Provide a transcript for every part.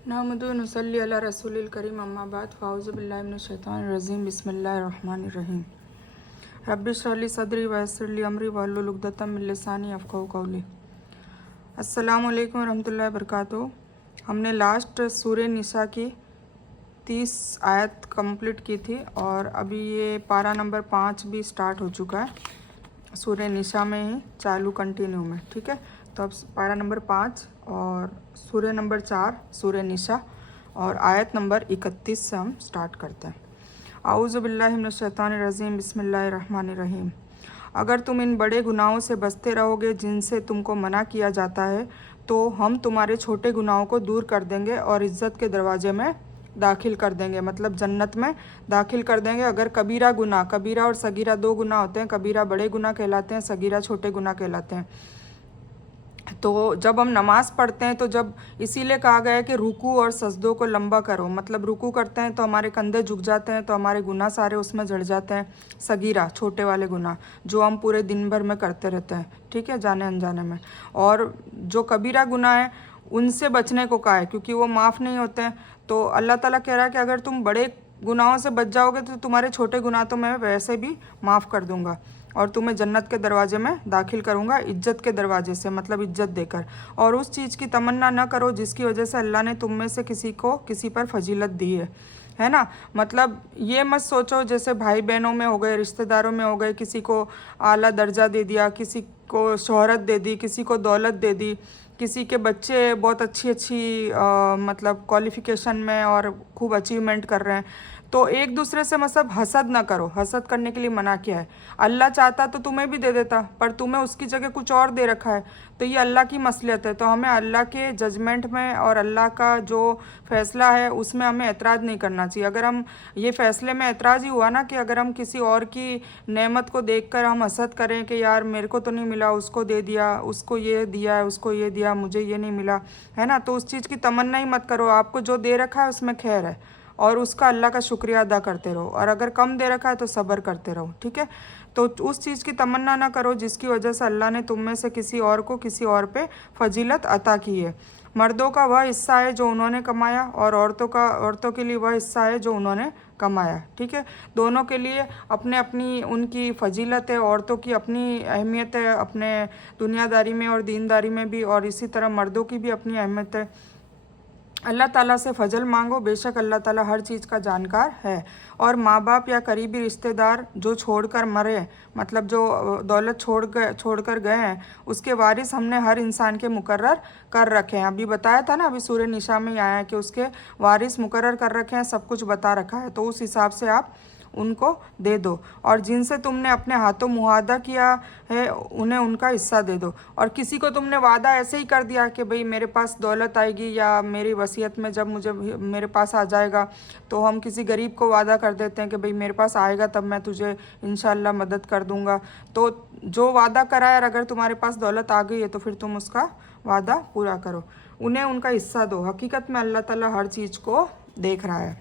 नहमदु नसल्ली अला रसूलिल करीम अम्मा बाद फ़ाउज़ु बिल्लाहि मिनश शैतानिर रजीम बिस्मिल्लाहिर रहमानिर रहीम रब्बि इश्रह ली सदरी व यस्सिर ली अमरी वहलुल उक़दतम मिन लिसानी यफ़क़हू क़ौली। अस्सलामु अलैकुम रहमतुल्लाहि व बरकातुहू। हमने लास्ट सूरह निसा की 30 आयत कंप्लीट की थी और अभी ये पारा नंबर 5 भी स्टार्ट हो चुका है सूरह निसा में ही चालू कंटिन्यू में। ठीक है, तो अब पारा नंबर 5 और सूरह नंबर 4 सूरह निसा और आयत नंबर 31 से हम स्टार्ट करते हैं। आऊज़ु बिल्लाहि मिनश शैतानिर रजीम बिस्मिल्लाहिर रहमानिर रहीम। अगर तुम इन बड़े गुनाहों से बचते रहोगे जिनसे तुमको मना किया जाता है तो हम तुम्हारे छोटे गुनाहों को दूर कर देंगे और इज़्ज़त के दरवाजे में दाखिल कर देंगे, मतलब जन्नत में दाखिल कर देंगे। अगर कबीरा गुनाह, कबीरा और सगीरा दो गुनाह होते हैं, कबीरा बड़े गुनाह कहलाते हैं, सगीरा छोटे गुनाह कहलाते हैं। तो जब हम नमाज़ पढ़ते हैं तो जब इसीलिए कहा गया है कि रुकू और सजदों को लंबा करो, मतलब रुकू करते हैं तो हमारे कंधे झुक जाते हैं, तो हमारे गुनाह सारे उसमें जड़ जाते हैं। सगीरा छोटे वाले गुनाह जो हम पूरे दिन भर में करते रहते हैं, ठीक है, जाने अनजाने में। और जो कबीरा गुनाह है उनसे बचने को कहा है क्योंकि वो माफ़ नहीं होते हैं। तो अल्लाह ताला कह रहा है कि अगर तुम बड़े गुनाहों से बच जाओगे तो तुम्हारे छोटे गुनाह तो मैं वैसे भी माफ़ कर दूंगा और तुम्हें जन्नत के दरवाजे में दाखिल करूँगा, इज्जत के दरवाजे से, मतलब इज्जत देकर। और उस चीज़ की तमन्ना न करो जिसकी वजह से अल्लाह ने तुम में से किसी को किसी पर फजीलत दी है ना। मतलब ये मत सोचो जैसे भाई बहनों में हो गए, रिश्तेदारों में हो गए, किसी को आला दर्जा दे दिया, किसी को शोहरत दे दी, किसी को दौलत दे दी, किसी के बच्चे बहुत अच्छी अच्छी मतलब क्वालिफ़िकेशन में और खूब अचीवमेंट कर रहे हैं, तो एक दूसरे से मतलब हसद ना करो। हसद करने के लिए मना किया है। अल्लाह चाहता तो तुम्हें भी दे देता, पर तुम्हें उसकी जगह कुछ और दे रखा है, तो ये अल्लाह की मसलियत है। तो हमें अल्लाह के जजमेंट में और अल्लाह का जो फ़ैसला है उसमें हमें एतराज़ नहीं करना चाहिए। अगर हम ये फ़ैसले में एतराज़ ही हुआ ना कि अगर हम किसी और की नेमत को देखकर हम हसद करें कि यार मेरे को तो नहीं मिला, उसको दे दिया, उसको ये दिया है, उसको ये दिया, मुझे ये नहीं मिला, है ना, तो उस चीज़ की तमन्ना ही मत करो। आपको जो दे रखा है उसमें खैर है और उसका अल्लाह का शुक्रिया अदा करते रहो, और अगर कम दे रखा है तो सब्र करते रहो। ठीक है, तो उस चीज़ की तमन्ना ना करो जिसकी वजह से अल्लाह ने तुम में से किसी और को किसी और पे फजीलत अता की है। मर्दों का वह हिस्सा है जो उन्होंने कमाया और औरतों के लिए वह हिस्सा है जो उन्होंने कमाया। ठीक है, दोनों के लिए अपने अपनी उनकी फजीलत है, औरतों की अपनी अहमियत है अपने दुनियादारी में और दीनदारी में भी, और इसी तरह मर्दों की भी अपनी अहमियत है। अल्लाह ताला से फजल मांगो, बेशक अल्लाह ताला हर चीज़ का जानकार है। और माँ बाप या करीबी रिश्तेदार जो छोड़कर मरे, मतलब जो दौलत छोड़कर गए हैं, उसके वारिस हमने हर इंसान के मुकर्रर कर रखे हैं। अभी बताया था ना, अभी सूरह निशा में ही आया है कि उसके वारिस मुकर्रर कर रखे हैं, सब कुछ बता रखा है, तो उस हिसाब से आप उनको दे दो। और जिनसे तुमने अपने हाथों मुआहदा किया है उन्हें उनका हिस्सा दे दो। और किसी को तुमने वादा ऐसे ही कर दिया कि भाई मेरे पास दौलत आएगी या मेरी वसीयत में जब मुझे मेरे पास आ जाएगा, तो हम किसी गरीब को वादा कर देते हैं कि भाई मेरे पास आएगा तब मैं तुझे इंशाल्लाह मदद कर दूंगा। तो जो वादा करा है, अगर तुम्हारे पास दौलत आ गई है तो फिर तुम उसका वादा पूरा करो, उन्हें उनका हिस्सा दो। हकीकत में अल्लाह ताला हर चीज़ को देख रहा है।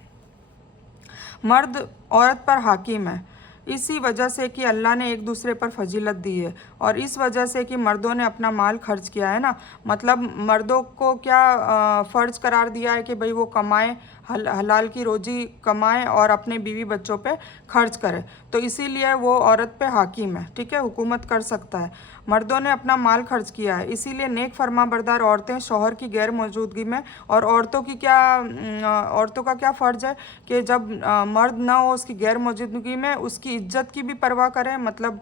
मर्द औरत पर हाकिम है इसी वजह से कि अल्लाह ने एक दूसरे पर फजीलत दी है, और इस वजह से कि मर्दों ने अपना माल खर्च किया है ना। मतलब मर्दों को क्या फ़र्ज करार दिया है कि भाई वो कमाएं, हलाल की रोजी कमाएं और अपने बीवी बच्चों पे खर्च करें, तो इसीलिए वो औरत पे हाकिम है। ठीक है, हुकूमत कर सकता है। मर्दों ने अपना माल खर्च किया है, इसीलिए नेक फरमाबरदार औरतें शौहर की गैर मौजूदगी में, और औरतों का क्या फ़र्ज़ है कि जब मर्द ना हो उसकी गैर मौजूदगी में उसकी इज्जत की भी परवाह करें, मतलब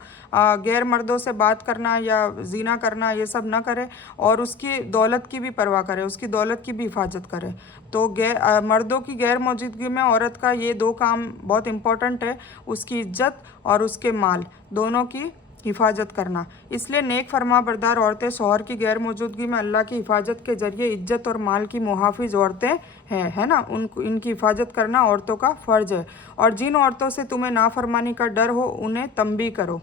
गैर मर्दों से बात करना या ज़िना करना ये सब ना करे, और उसकी दौलत की भी परवाह करे, उसकी दौलत की भी हिफाजत करे। तो मर्दों की गैर मौजूदगी में औरत का ये दो काम बहुत इम्पोर्टेंट है, उसकी इज्जत और उसके माल दोनों की हिफाजत करना। इसलिए नेक फरमाबरदार औरतें शौहर की गैर मौजूदगी में अल्लाह की हिफाजत के जरिए इज्जत और माल की मुहाफिज औरतें हैं, है ना। इनकी हिफाजत करना औरतों का फ़र्ज है। और जिन औरतों से तुम्हें नाफरमानी का डर हो उन्हें तंबी करो,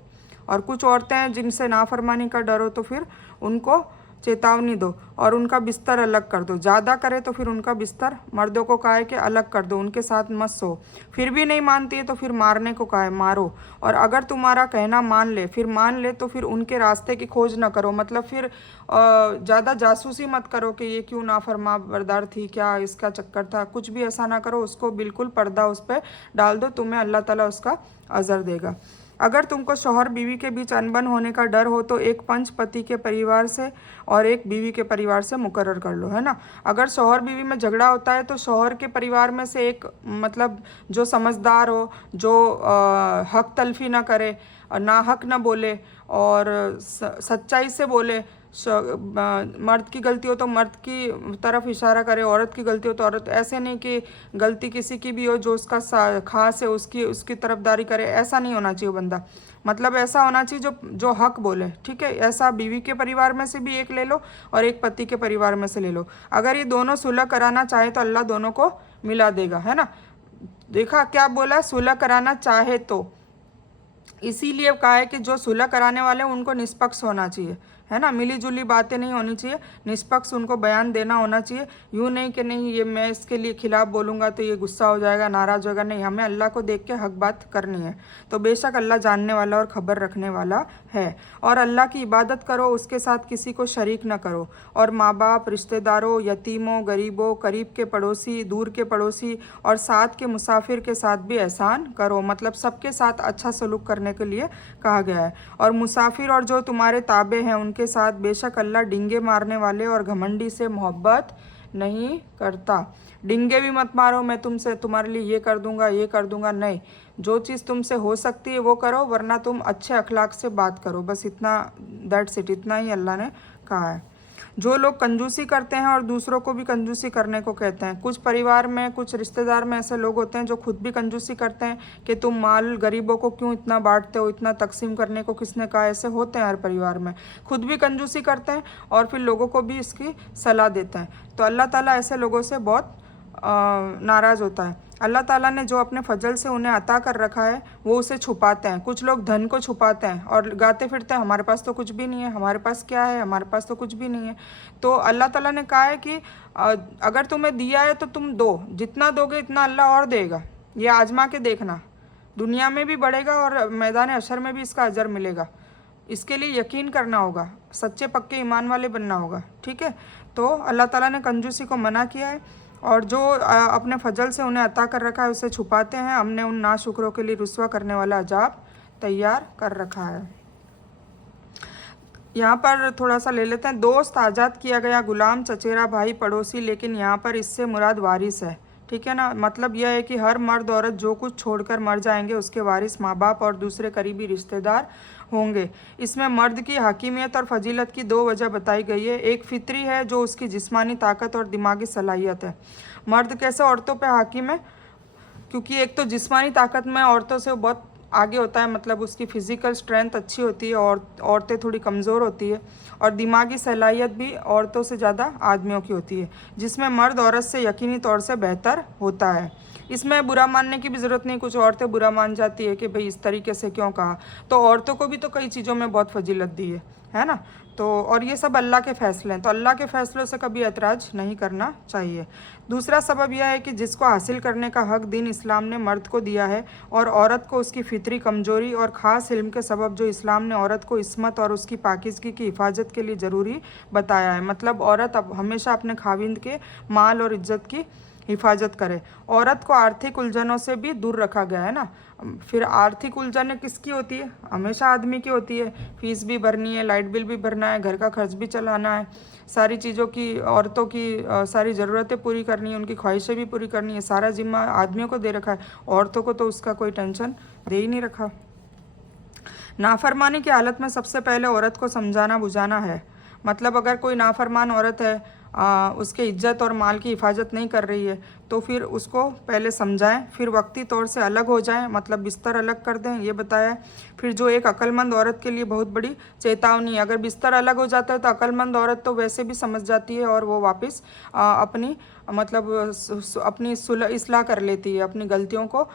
और कुछ औरतें हैं जिनसे नाफरमानी का डर हो तो फिर उनको चेतावनी दो और उनका बिस्तर अलग कर दो। ज़्यादा करे तो फिर उनका बिस्तर मर्दों को कहा है कि अलग कर दो, उनके साथ मत सो। फिर भी नहीं मानती है तो फिर मारने को कहा है, मारो। और अगर तुम्हारा कहना मान ले तो फिर उनके रास्ते की खोज ना करो। मतलब फिर ज़्यादा जासूसी मत करो कि ये क्यों नाफरमा बरदार थी, क्या इसका चक्कर था, कुछ भी ऐसा ना करो। उसको बिल्कुल पर्दा उस पर डाल दो, तुम्हें अल्लाह ताला उसका अजर देगा। अगर तुमको शौहर बीवी के बीच अनबन होने का डर हो तो एक पंच पति के परिवार से और एक बीवी के परिवार से मुकर्रर कर लो, है ना। अगर शौहर बीवी में झगड़ा होता है तो शौहर के परिवार में से एक, मतलब जो समझदार हो, जो हक तलफी ना करे, ना हक ना बोले और सच्चाई से बोले। मर्द की गलती हो तो मर्द की तरफ इशारा करे, औरत की गलती हो तो औरत। ऐसे नहीं कि गलती किसी की भी हो, जो उसका खास है उसकी उसकी तरफदारी करे, ऐसा नहीं होना चाहिए बंदा। मतलब ऐसा होना चाहिए जो जो हक बोले, ठीक है। ऐसा बीवी के परिवार में से भी एक ले लो और एक पति के परिवार में से ले लो। अगर ये दोनों सुलह कराना चाहे तो अल्लाह दोनों को मिला देगा, है ना। देखा क्या बोला, सुलह कराना चाहे तो। इसीलिए कहा है कि जो सुलह कराने वाले हैं उनको निष्पक्ष होना चाहिए, है ना। मिली जुली बातें नहीं होनी चाहिए, निष्पक्ष उनको बयान देना होना चाहिए। यूँ नहीं कि नहीं ये मैं इसके लिए खिलाफ बोलूँगा तो ये गुस्सा हो जाएगा, नाराज़ होगा। नहीं, हमें अल्लाह को देख के हक बात करनी है। तो बेशक अल्लाह जानने वाला और ख़बर रखने वाला है। और अल्लाह की इबादत करो, उसके साथ किसी को शरीक न करो। और माँ बाप, रिश्तेदारों, यतीमों, गरीबों, करीब के पड़ोसी, दूर के पड़ोसी और साथ के मुसाफिर के साथ भी एहसान करो। मतलब सबके साथ अच्छा सलूक करने के लिए कहा गया है। और मुसाफिर और जो तुम्हारे ताबे हैं उनके साथ बेशक अल्लाह डिंगे मारने वाले और घमंडी से मोहब्बत नहीं करता। डिंगे भी मत मारो, मैं तुमसे तुम्हारे लिए ये कर दूंगा, नहीं। जो चीज़ तुमसे हो सकती है वो करो, वरना तुम अच्छे अखलाक से बात करो। बस इतना, दैट्स इट, इतना ही अल्लाह ने कहा है। जो लोग कंजूसी करते हैं और दूसरों को भी कंजूसी करने को कहते हैं। कुछ परिवार में, कुछ रिश्तेदार में ऐसे लोग होते हैं जो खुद भी कंजूसी करते हैं कि तुम माल गरीबों को क्यों इतना बांटते हो, इतना तकसीम करने को किसने कहा। ऐसे होते हैं हर परिवार में, खुद भी कंजूसी करते हैं और फिर लोगों को भी इसकी सलाह देते हैं। तो अल्लाह ताला ऐसे लोगों से बहुत नाराज़ होता है। अल्लाह ताला ने जो अपने फजल से उन्हें अता कर रखा है वो उसे छुपाते हैं। कुछ लोग धन को छुपाते हैं और गाते फिरते हैं हमारे पास तो कुछ भी नहीं है, हमारे पास क्या है, हमारे पास तो कुछ भी नहीं है। तो अल्लाह ताला ने कहा है कि अगर तुम्हें दिया है तो तुम दो, जितना दोगे इतना अल्लाह और देगा। ये आजमा के देखना, दुनिया में भी बढ़ेगा और मैदान हशर में भी इसका अजर मिलेगा। इसके लिए यकीन करना होगा, सच्चे पक्के ईमान वाले बनना होगा, ठीक है। तो अल्लाह ताला ने कंजूसी को मना किया है और जो अपने फजल से उन्हें अता कर रखा है उसे छुपाते हैं, हमने उन नाशुक्रों के लिए रुस्वा करने वाला अजाब तैयार कर रखा है। यहाँ पर थोड़ा सा ले लेते हैं। दोस्त, आज़ाद किया गया गुलाम, चचेरा भाई, पड़ोसी, लेकिन यहाँ पर इससे मुराद वारिस है, ठीक है ना। मतलब यह है कि हर मर्द औरत जो कुछ छोड़कर मर जाएंगे उसके वारिस माँ बाप और दूसरे करीबी रिश्तेदार होंगे। इसमें मर्द की हकीमियत और फजीलत की दो वजह बताई गई है। एक फितरी है जो उसकी जिस्मानी ताकत और दिमागी सलाहियत है। मर्द कैसे औरतों पे हाकिम है, क्योंकि एक तो जिस्मानी ताकत में औरतों से बहुत आगे होता है, मतलब उसकी फ़िज़िकल स्ट्रेंथ अच्छी होती है और औरतें थोड़ी कमज़ोर होती है। और दिमागी सलाहियत भी औरतों से ज़्यादा आदमियों की होती है, जिसमें मर्द औरत से यकीनी तौर से बेहतर होता है। इसमें बुरा मानने की भी ज़रूरत नहीं। कुछ औरतें बुरा मान जाती है कि भाई इस तरीके से क्यों कहा, तो औरतों को भी तो कई चीज़ों में बहुत फजीलत दी है ना। तो और ये सब अल्लाह के फ़ैसले हैं, तो अल्लाह के फ़ैसलों से कभी ऐतराज़ नहीं करना चाहिए। दूसरा सबब यह है कि जिसको हासिल करने का हक़ दीन इस्लाम ने मर्द को दिया है और औरत को उसकी फितरी कमज़ोरी और ख़ास इल्म के सबब जो इस्लाम ने औरत को इस्मत और उसकी पाकिज़गी की हिफाजत के लिए ज़रूरी बताया है। मतलब औरत अब हमेशा अपने खाविंद के माल और इज्जत की हिफाजत करे। औरत को आर्थिक उलझनों से भी दूर रखा गया है ना। फिर आर्थिक उलझनें किसकी होती है, हमेशा आदमी की होती है। फीस भी भरनी है, लाइट बिल भी भरना है, घर का खर्च भी चलाना है, सारी चीज़ों की, औरतों की सारी ज़रूरतें पूरी करनी है, उनकी ख्वाहिशें भी पूरी करनी है। सारा जिम्मा आदमियों को दे रखा है, औरतों को तो उसका कोई टेंशन दे ही नहीं रखा। नाफरमानी की हालत में सबसे पहले औरत को समझाना बुझाना है। मतलब अगर कोई नाफरमान औरत है, उसके इज्जत और माल की हिफाजत नहीं कर रही है, तो फिर उसको पहले समझाएं, फिर वक्ती तौर से अलग हो जाएं, मतलब बिस्तर अलग कर दें, ये बताया। फिर जो एक अक्लमंद औरत के लिए बहुत बड़ी चेतावनी है, अगर बिस्तर अलग हो जाता है तो अक्लमंद औरत तो वैसे भी समझ जाती है और वो वापस अपनी मतलब अपनी इस्लाह कर लेती है, अपनी गलतियों को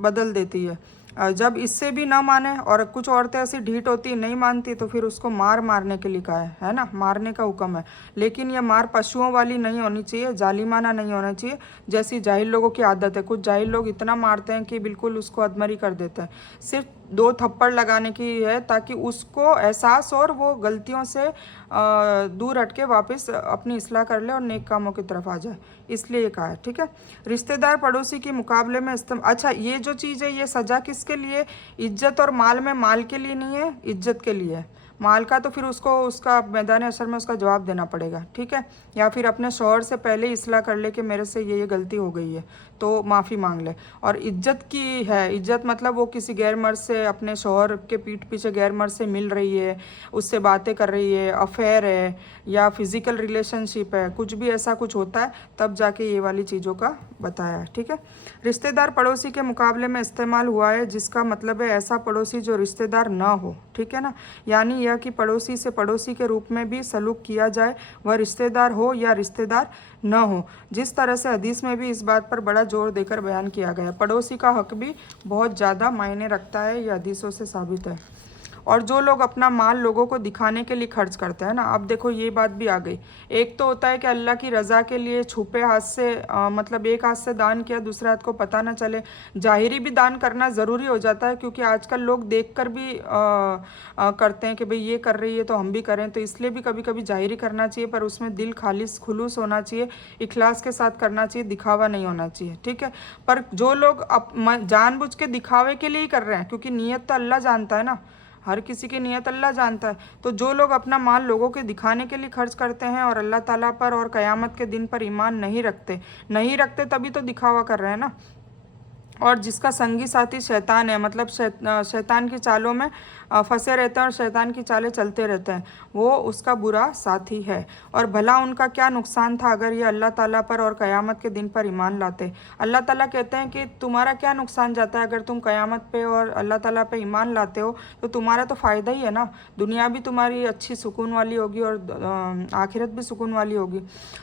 बदल देती है। जब इससे भी ना माने और कुछ औरतें ऐसी ढीठ होती नहीं मानती तो फिर उसको मारने के लिए कहा है ना, मारने का हुक्म है। लेकिन यह मार पशुओं वाली नहीं होनी चाहिए, जालिमाना नहीं होना चाहिए, जैसी जाहिल लोगों की आदत है। कुछ जाहिल लोग इतना मारते हैं कि बिल्कुल उसको अधमरी कर देते हैं। सिर्फ 2 थप्पड़ लगाने की है ताकि उसको एहसास हो और वो गलतियों से दूर हट के वापस अपनी इस्लाह कर ले और नेक कामों की तरफ आ जाए, इसलिए ये कहा है। ठीक है, रिश्तेदार पड़ोसी के मुकाबले में अच्छा, ये जो चीज़ है ये सज़ा किसके लिए? इज्जत और माल में, माल के लिए नहीं है, इज्जत के लिए है। माल का तो फिर उसको उसका मैदान असर में उसका जवाब देना पड़ेगा। ठीक है, या फिर अपने शौहर से पहले इस्लाह कर ले कि मेरे से ये गलती हो गई है तो माफ़ी मांग ले। और इज्जत की है, इज्जत मतलब वो किसी गैर मर्द से, अपने शौहर के पीठ पीछे गैर मर्द से मिल रही है, उससे बातें कर रही है, अफेयर है या फिज़िकल रिलेशनशिप है, कुछ भी ऐसा कुछ होता है तब जाके ये वाली चीज़ों का बताया है। ठीक है, रिश्तेदार पड़ोसी के मुकाबले में इस्तेमाल हुआ है, जिसका मतलब है ऐसा पड़ोसी जो रिश्तेदार ना हो। ठीक है ना, यानी यह कि पड़ोसी से पड़ोसी के रूप में भी सलूक किया जाए, वह रिश्तेदार हो या रिश्तेदार न हो। जिस तरह से हदीस में भी इस बात पर बड़ा जोर देकर बयान किया गया। पड़ोसी का हक भी बहुत ज़्यादा मायने रखता है, यह हदीसों से साबित है। और जो लोग अपना माल लोगों को दिखाने के लिए खर्च करते हैं ना, अब देखो ये बात भी आ गई। एक तो होता है कि अल्लाह की रज़ा के लिए छुपे हाथ से मतलब एक हाथ से दान किया, दूसरे हाथ को पता ना चले। जाहिरी भी दान करना ज़रूरी हो जाता है, क्योंकि आजकल लोग देखकर भी करते हैं कि भाई ये कर रही है तो हम भी करें, तो इसलिए भी कभी कभी जाहिरी करना चाहिए, पर उसमें दिल खालिस खुलूस होना चाहिए, इखलास के साथ करना चाहिए, दिखावा नहीं होना चाहिए। ठीक है, पर जो लोग जानबूझ के दिखावे के लिए ही कर रहे हैं, क्योंकि नीयत तो अल्लाह जानता है ना, हर किसी की नीयत अल्लाह जानता है। तो जो लोग अपना माल लोगों के दिखाने के लिए खर्च करते हैं और अल्लाह ताला पर और क़यामत के दिन पर ईमान नहीं रखते तभी तो दिखावा कर रहे हैं ना। और जिसका संगी साथी शैतान है, मतलब शैतान की चालों में फंसे रहते हैं और शैतान की चालें चलते रहते हैं, वो उसका बुरा साथी है। और भला उनका क्या नुकसान था अगर ये अल्लाह ताला पर और क़यामत के दिन पर ईमान लाते। अल्लाह ताला कहते हैं कि तुम्हारा क्या नुकसान जाता है अगर तुम क़यामत पे और अल्लाह ताला पे ईमान लाते हो, तो तुम्हारा तो फ़ायदा ही है ना। दुनिया भी तुम्हारी अच्छी सुकून वाली होगी और आखिरत भी सुकून वाली होगी।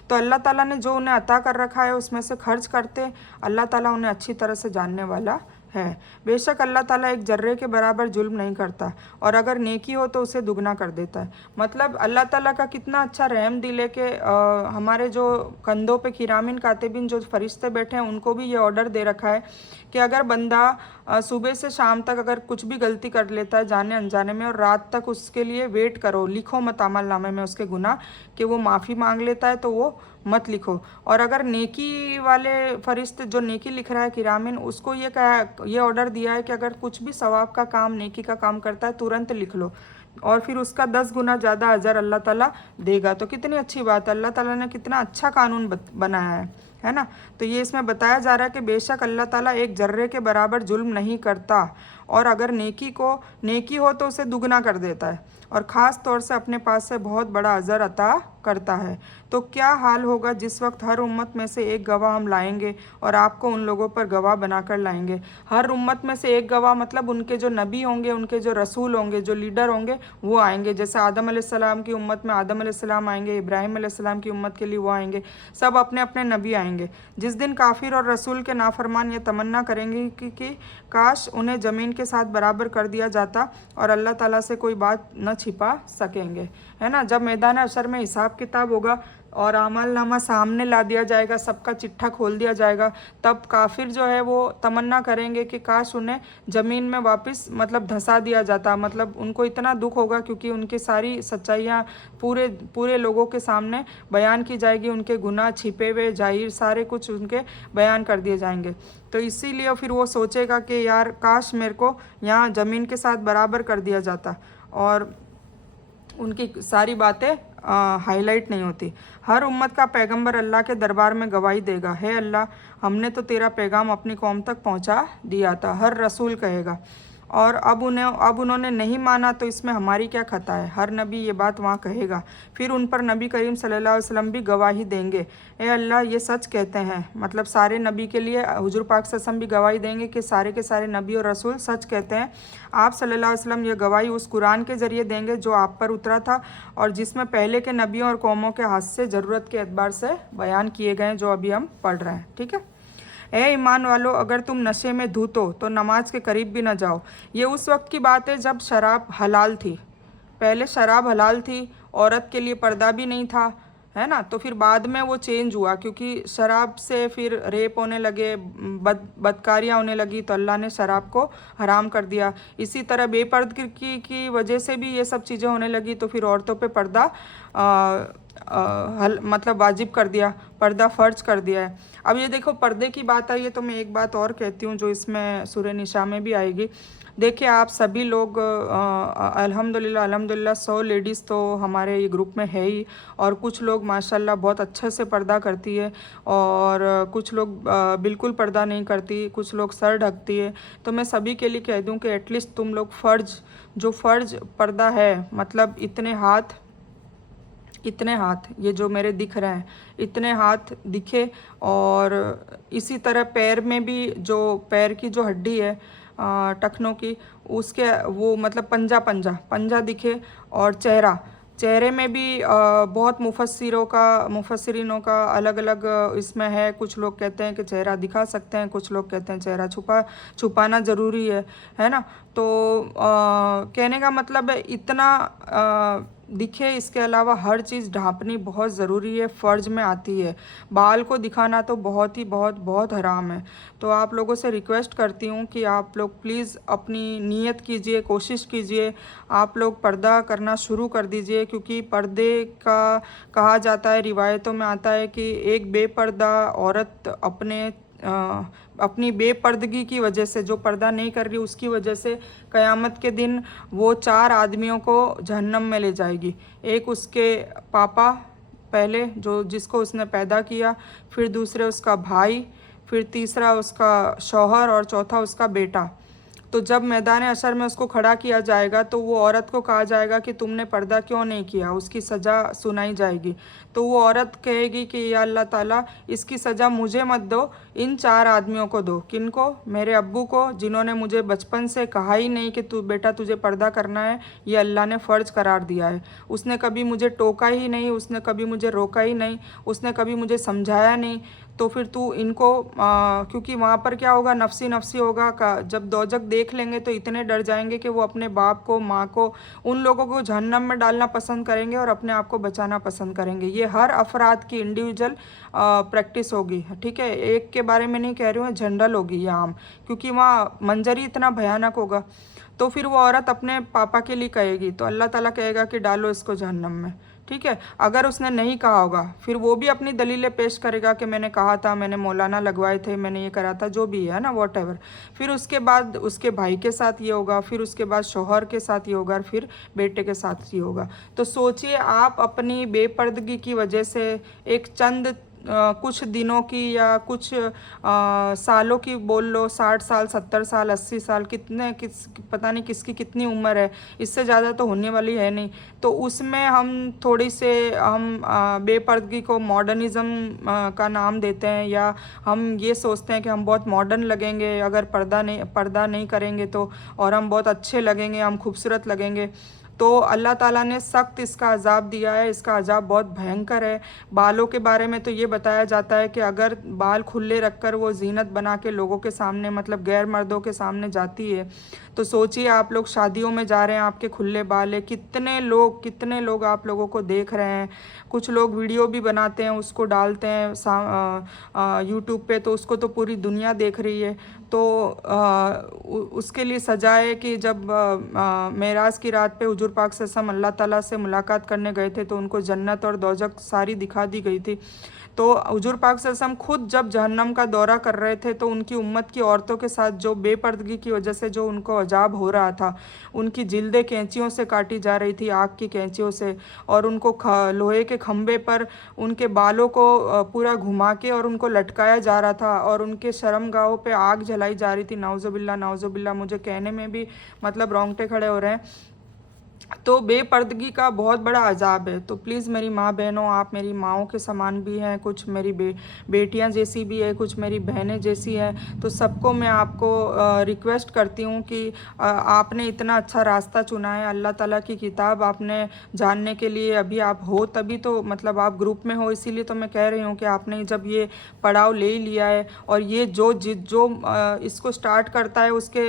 तो अल्लाह ताला ने जो उन्हें अता कर रखा है उसमें से खर्च करते, अल्लाह ताला उन्हें अच्छी तरह से जानने वाला है। बेशक अल्लाह ताला एक जर्रे के बराबर जुल्म नहीं करता, और अगर नेकी हो तो उसे दुगना कर देता है। मतलब अल्लाह ताला का कितना अच्छा रहम दिल है कि हमारे जो कंधों पे किरामिन कातिबिन जो फरिश्ते बैठे हैं उनको भी ये ऑर्डर दे रखा है कि अगर बंदा सुबह से शाम तक अगर कुछ भी गलती कर लेता है जाने अनजाने में, और रात तक उसके लिए वेट करो, लिखो मत अमल नामे में उसके गुनाह, कि वो माफ़ी मांग लेता है तो वो मत लिखो। और अगर नेकी वाले फरिश्ते जो नेकी लिख रहा है किरामिन, उसको ये ऑर्डर दिया है कि अगर कुछ भी सवाब का काम, नेकी का काम करता है तुरंत लिख लो, और फिर उसका 10 गुना ज़्यादा अजर अल्लाह ताला देगा। तो कितनी अच्छी बात है, अल्लाह ताला ने कितना अच्छा कानून बनाया है ना। तो ये इसमें बताया जा रहा है कि बेशक अल्लाह ताला एक जर्रे के बराबर जुल्म नहीं करता, और अगर नेकी हो तो उसे दुगना कर देता है, और ख़ास तौर से अपने पास से बहुत बड़ा अजर अता करता है। तो क्या हाल होगा जिस वक्त हर उम्मत में से एक गवाह हम लाएंगे और आपको उन लोगों पर गवाह बनाकर लाएंगे। हर उम्मत में से एक गवाह मतलब उनके जो नबी होंगे, उनके जो रसूल होंगे, जो लीडर होंगे वो आएंगे। जैसे आदम अलैहिस्सलाम की उम्मत में आदम अलैहिस्सलाम आएंगे, इब्राहिम अलैहिस्सलाम की उम्मत के लिए वो आएंगे, सब अपने अपने नबी आएंगे। जिस दिन काफिर और रसूल के नाफरमान ये तमन्ना करेंगे कि काश उन्हें ज़मीन के साथ बराबर कर दिया जाता और अल्लाह ताला से कोई बात न छिपा सकेंगे, है ना। जब मैदान अशर में हिसाब किताब होगा और अमलनामा सामने ला दिया जाएगा, सबका चिट्ठा खोल दिया जाएगा, तब काफिर जो है वो तमन्ना करेंगे कि काश उन्हें ज़मीन में वापस मतलब धंसा दिया जाता। मतलब उनको इतना दुख होगा क्योंकि उनकी सारी सच्चाइयाँ पूरे लोगों के सामने बयान की जाएगी, उनके गुनाह छिपे हुए जाहिर सारे कुछ उनके बयान कर दिए जाएंगे। तो इसीलिए फिर वो सोचेगा कि यार काश मेरे को यहाँ ज़मीन के साथ बराबर कर दिया जाता, और उनकी सारी बातें हाईलाइट नहीं होती। हर उम्मत का पैगंबर अल्लाह के दरबार में गवाही देगा, है अल्लाह हमने तो तेरा पैगाम अपनी कौम तक पहुंचा दिया था, हर रसूल कहेगा। और अब उन्होंने नहीं माना तो इसमें हमारी क्या खता है, हर नबी ये बात वहाँ कहेगा। फिर उन पर नबी करीम सल्लल्लाहु अलैहि वसल्लम भी गवाही देंगे, ए अल्लाह ये सच कहते हैं। मतलब सारे नबी के लिए हुजूर पाक सल्लल्लाहु अलैहि वसल्लम भी गवाही देंगे कि सारे के सारे नबी और रसूल सच कहते हैं। आप सल्लल्लाहु अलैहि वसल्लम ये गवाही उस कुरान के ज़रिए देंगे जो आप पर उतरा था और जिसमें पहले के नबियों और कौमों के हाथ से ज़रूरत के एतबार से बयान किए गए, जो अभी हम पढ़ रहे हैं। ठीक है, ए ईमान वालो, अगर तुम नशे में धुत हो तो नमाज के करीब भी ना जाओ। ये उस वक्त की बात है जब शराब हलाल थी। पहले शराब हलाल थी, औरत के लिए पर्दा भी नहीं था, है ना। तो फिर बाद में वो चेंज हुआ, क्योंकि शराब से फिर रेप होने लगे, बदकारियाँ होने लगी, तो अल्लाह ने शराब को हराम कर दिया। इसी तरह बेपर्दगी की वजह से भी ये सब चीज़ें होने लगी, तो फिर औरतों पे पर्दा मतलब वाजिब कर दिया, पर्दा फ़र्ज कर दिया है। अब ये देखो, पर्दे की बात आई है तो मैं एक बात और कहती हूँ जो इसमें सूरह निशा में भी आएगी। देखिए, आप सभी लोग अल्हम्दुलिल्लाह अल्हम्दुलिल्लाह 100 लेडीज़ तो हमारे ये ग्रुप में है ही, और कुछ लोग माशाल्लाह बहुत अच्छे से पर्दा करती है, और कुछ लोग बिल्कुल पर्दा नहीं करती, कुछ लोग सर ढकती है। तो मैं सभी के लिए कह दूं कि एटलीस्ट तुम लोग जो फ़र्ज पर्दा है, मतलब इतने हाथ ये जो मेरे दिख रहे हैं, इतने हाथ दिखे, और इसी तरह पैर में भी, जो पैर की जो हड्डी है टखनों की, उसके वो मतलब पंजा दिखे, और चेहरे में भी बहुत मुफस्सिरीनों का अलग अलग इसमें है। कुछ लोग कहते हैं कि चेहरा दिखा सकते हैं, कुछ लोग कहते हैं चेहरा छुपाना ज़रूरी है ना। तो कहने का मतलब है, इतना दिखे, इसके अलावा हर चीज़ ढांपनी बहुत ज़रूरी है, फ़र्ज में आती है। बाल को दिखाना तो बहुत ही बहुत हराम है। तो आप लोगों से रिक्वेस्ट करती हूँ कि आप लोग प्लीज़ अपनी नीयत कीजिए, कोशिश कीजिए, आप लोग पर्दा करना शुरू कर दीजिए। क्योंकि पर्दे का कहा जाता है, रिवायतों में आता है कि एक बेपर्दा औरत अपनी बेपर्दगी की वजह से, जो पर्दा नहीं कर रही उसकी वजह से, क़यामत के दिन वो 4 आदमियों को जहन्नम में ले जाएगी। एक उसके पापा पहले, जिसको उसने पैदा किया, फिर दूसरे उसका भाई, फिर तीसरा उसका शौहर, और चौथा उसका बेटा। तो जब मैदान अशर में उसको खड़ा किया जाएगा तो वो औरत को कहा जाएगा कि तुमने पर्दा क्यों नहीं किया, उसकी सज़ा सुनाई जाएगी। तो वो औरत कहेगी कि या अल्लाह ताला, इसकी सज़ा मुझे मत दो, इन 4 आदमियों को दो। किनको? मेरे अब्बू को, जिन्होंने मुझे बचपन से कहा ही नहीं कि तू बेटा तुझे पर्दा करना है, ये अल्लाह ने फ़र्ज करार दिया है। उसने कभी मुझे टोका ही नहीं, उसने कभी मुझे रोका ही नहीं, उसने कभी मुझे समझाया नहीं। तो फिर तू इनको क्योंकि वहाँ पर क्या होगा, नफसी नफसी होगा का, जब दोजक देख लेंगे तो इतने डर जाएंगे कि वो अपने बाप को, माँ को, उन लोगों को जहन्नम में डालना पसंद करेंगे और अपने आप को बचाना पसंद करेंगे। ये हर अफराद की इंडिविजुअल प्रैक्टिस होगी, ठीक है। एक के बारे में नहीं कह रही हूँ, जनरल होगी ये आम, क्योंकि वहाँ मंजर ही इतना भयानक होगा। तो फिर वो औरत अपने पापा के लिए कहेगी, तो अल्लाह ताला कहेगा कि डालो इसको जहन्नम में, ठीक है। अगर उसने नहीं कहा होगा, फिर वो भी अपनी दलीलें पेश करेगा कि मैंने कहा था, मैंने मौलाना लगवाए थे, मैंने ये करा था, जो भी है ना, वॉट एवर। फिर उसके बाद उसके भाई के साथ ये होगा, फिर उसके बाद शौहर के साथ ये होगा, और फिर बेटे के साथ ये होगा। तो सोचिए, आप अपनी बेपर्दगी की वजह से एक चंद कुछ दिनों की या कुछ सालों की बोल लो, 60 साल, 70 साल, 80 साल, पता नहीं किसकी कितनी उम्र है, इससे ज़्यादा तो होने वाली है नहीं। तो उसमें हम बेपर्दगी को मॉडर्निज़म का नाम देते हैं, या हम ये सोचते हैं कि हम बहुत मॉडर्न लगेंगे अगर पर्दा नहीं करेंगे तो, और हम बहुत अच्छे लगेंगे, हम खूबसूरत लगेंगे। तो अल्लाह ताला ने सख्त इसका अजाब दिया है, इसका अजाब बहुत भयंकर है। बालों के बारे में तो ये बताया जाता है कि अगर बाल खुले रखकर वो जीनत बना के लोगों के सामने, मतलब गैर मर्दों के सामने जाती है, तो सोचिए आप लोग शादियों में जा रहे हैं, आपके खुले बाल है, कितने लोग आप लोगों को देख रहे हैं। कुछ लोग वीडियो भी बनाते हैं, उसको डालते हैं यूट्यूब पे, तो उसको तो पूरी दुनिया देख रही है। तो उसके लिए सजा है कि जब मेराज की रात पे हुजूर पाक सल्लल्लाहु अलैहि वसल्लम अल्लाह ताला से मुलाकात करने गए थे, तो उनको जन्नत और दोजख सारी दिखा दी गई थी। तो हुजूर पाक सल्लल्लाहु अलैहि वसल्लम खुद जब जहन्नम का दौरा कर रहे थे, तो उनकी उम्मत की औरतों के साथ जो बेपर्दगी की वजह से जो उनको अजाब हो रहा था, उनकी जिल्दें कैंचियों से काटी जा रही थी, आग की कैंचियों से, और उनको लोहे के खंभे पर उनके बालों को पूरा घुमा के और उनको लटकाया जा रहा था, और उनके शर्मगाहों पे आग जलाई जा रही थी। नाउजुबिल्ला नाउजुबिल्ला, मुझे कहने में भी मतलब रोंगटे खड़े हो रहे हैं। तो बेपर्दगी का बहुत बड़ा अजाब है। तो प्लीज़ मेरी माँ बहनों, आप मेरी माँओं के समान भी हैं, कुछ मेरी बेटियाँ जैसी भी है, कुछ मेरी बहनें जैसी हैं। तो सबको मैं आपको रिक्वेस्ट करती हूँ कि आपने इतना अच्छा रास्ता चुना है, अल्लाह ताला की किताब आपने जानने के लिए अभी आप हो, तभी तो मतलब आप ग्रुप में हो, इसीलिए तो मैं कह रही हूँ कि आपने जब ये पड़ाव ले ही लिया है और ये जो इसको स्टार्ट करता है उसके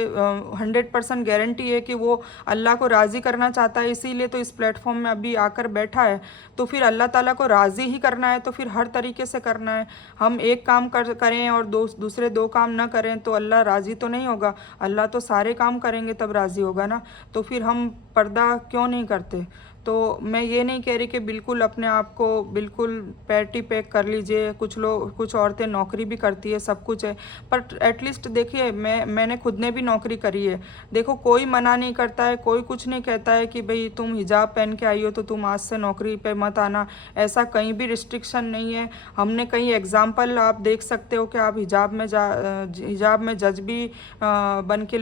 100% गारंटी है कि वो अल्लाह को राज़ी करना चाहता है, इसीलिए तो इस प्लेटफॉर्म में अभी आकर बैठा है। तो फिर अल्लाह ताला को राज़ी ही करना है, तो फिर हर तरीके से करना है। हम एक काम करें और दूसरे दो काम ना करें तो अल्लाह राज़ी तो नहीं होगा। अल्लाह तो सारे काम करेंगे तब राज़ी होगा ना। तो फिर हम पर्दा क्यों नहीं करते? तो मैं ये नहीं कह रही कि बिल्कुल अपने आप को बिल्कुल पैटी पैक कर लीजिए। कुछ औरतें नौकरी भी करती है, सब कुछ है, पर एटलीस्ट देखिए मैंने खुद ने भी नौकरी करी है। देखो कोई मना नहीं करता है, कोई कुछ नहीं कहता है कि भाई तुम हिजाब पहन के आई हो तो तुम आज से नौकरी पे मत आना, ऐसा कहीं भी रिस्ट्रिक्शन नहीं है। हमने कई एग्जाम्पल आप देख सकते हो कि आप हिजाब में जज भी बन के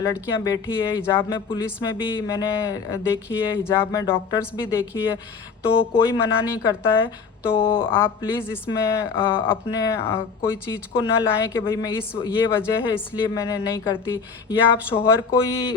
लड़कियां बैठी है, हिजाब में पुलिस में भी मैंने देखी है, हिजाब में डॉक्टर्स भी देखी है। तो कोई मना नहीं करता है। तो आप प्लीज़ इसमें अपने कोई चीज़ को ना लाएं कि भाई मैं ये वजह है इसलिए मैंने नहीं करती, या आप शौहर को ही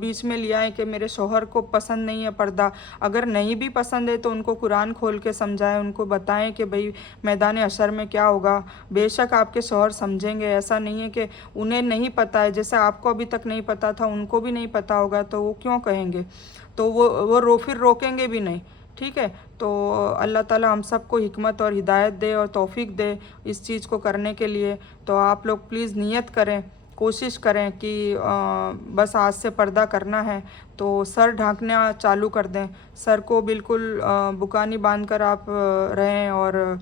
बीच में ले आएँ कि मेरे शौहर को पसंद नहीं है पर्दा। अगर नहीं भी पसंद है तो उनको कुरान खोल के समझाएं, उनको बताएं कि भाई मैदान हशर में क्या होगा। बेशक आपके शौहर समझेंगे, ऐसा नहीं है कि उन्हें नहीं पता है, जैसे आपको अभी तक नहीं पता था उनको भी नहीं पता होगा, तो वो क्यों कहेंगे? तो वो फिर रोकेंगे भी नहीं। ठीक है, तो अल्लाह ताला हम सबको हिकमत और हिदायत दे और तौफीक दे इस चीज़ को करने के लिए। तो आप लोग प्लीज़ नियत करें, कोशिश करें कि बस आज से पर्दा करना है तो सर ढांकना चालू कर दें। सर को बिल्कुल बुकानी बांध कर आप रहें और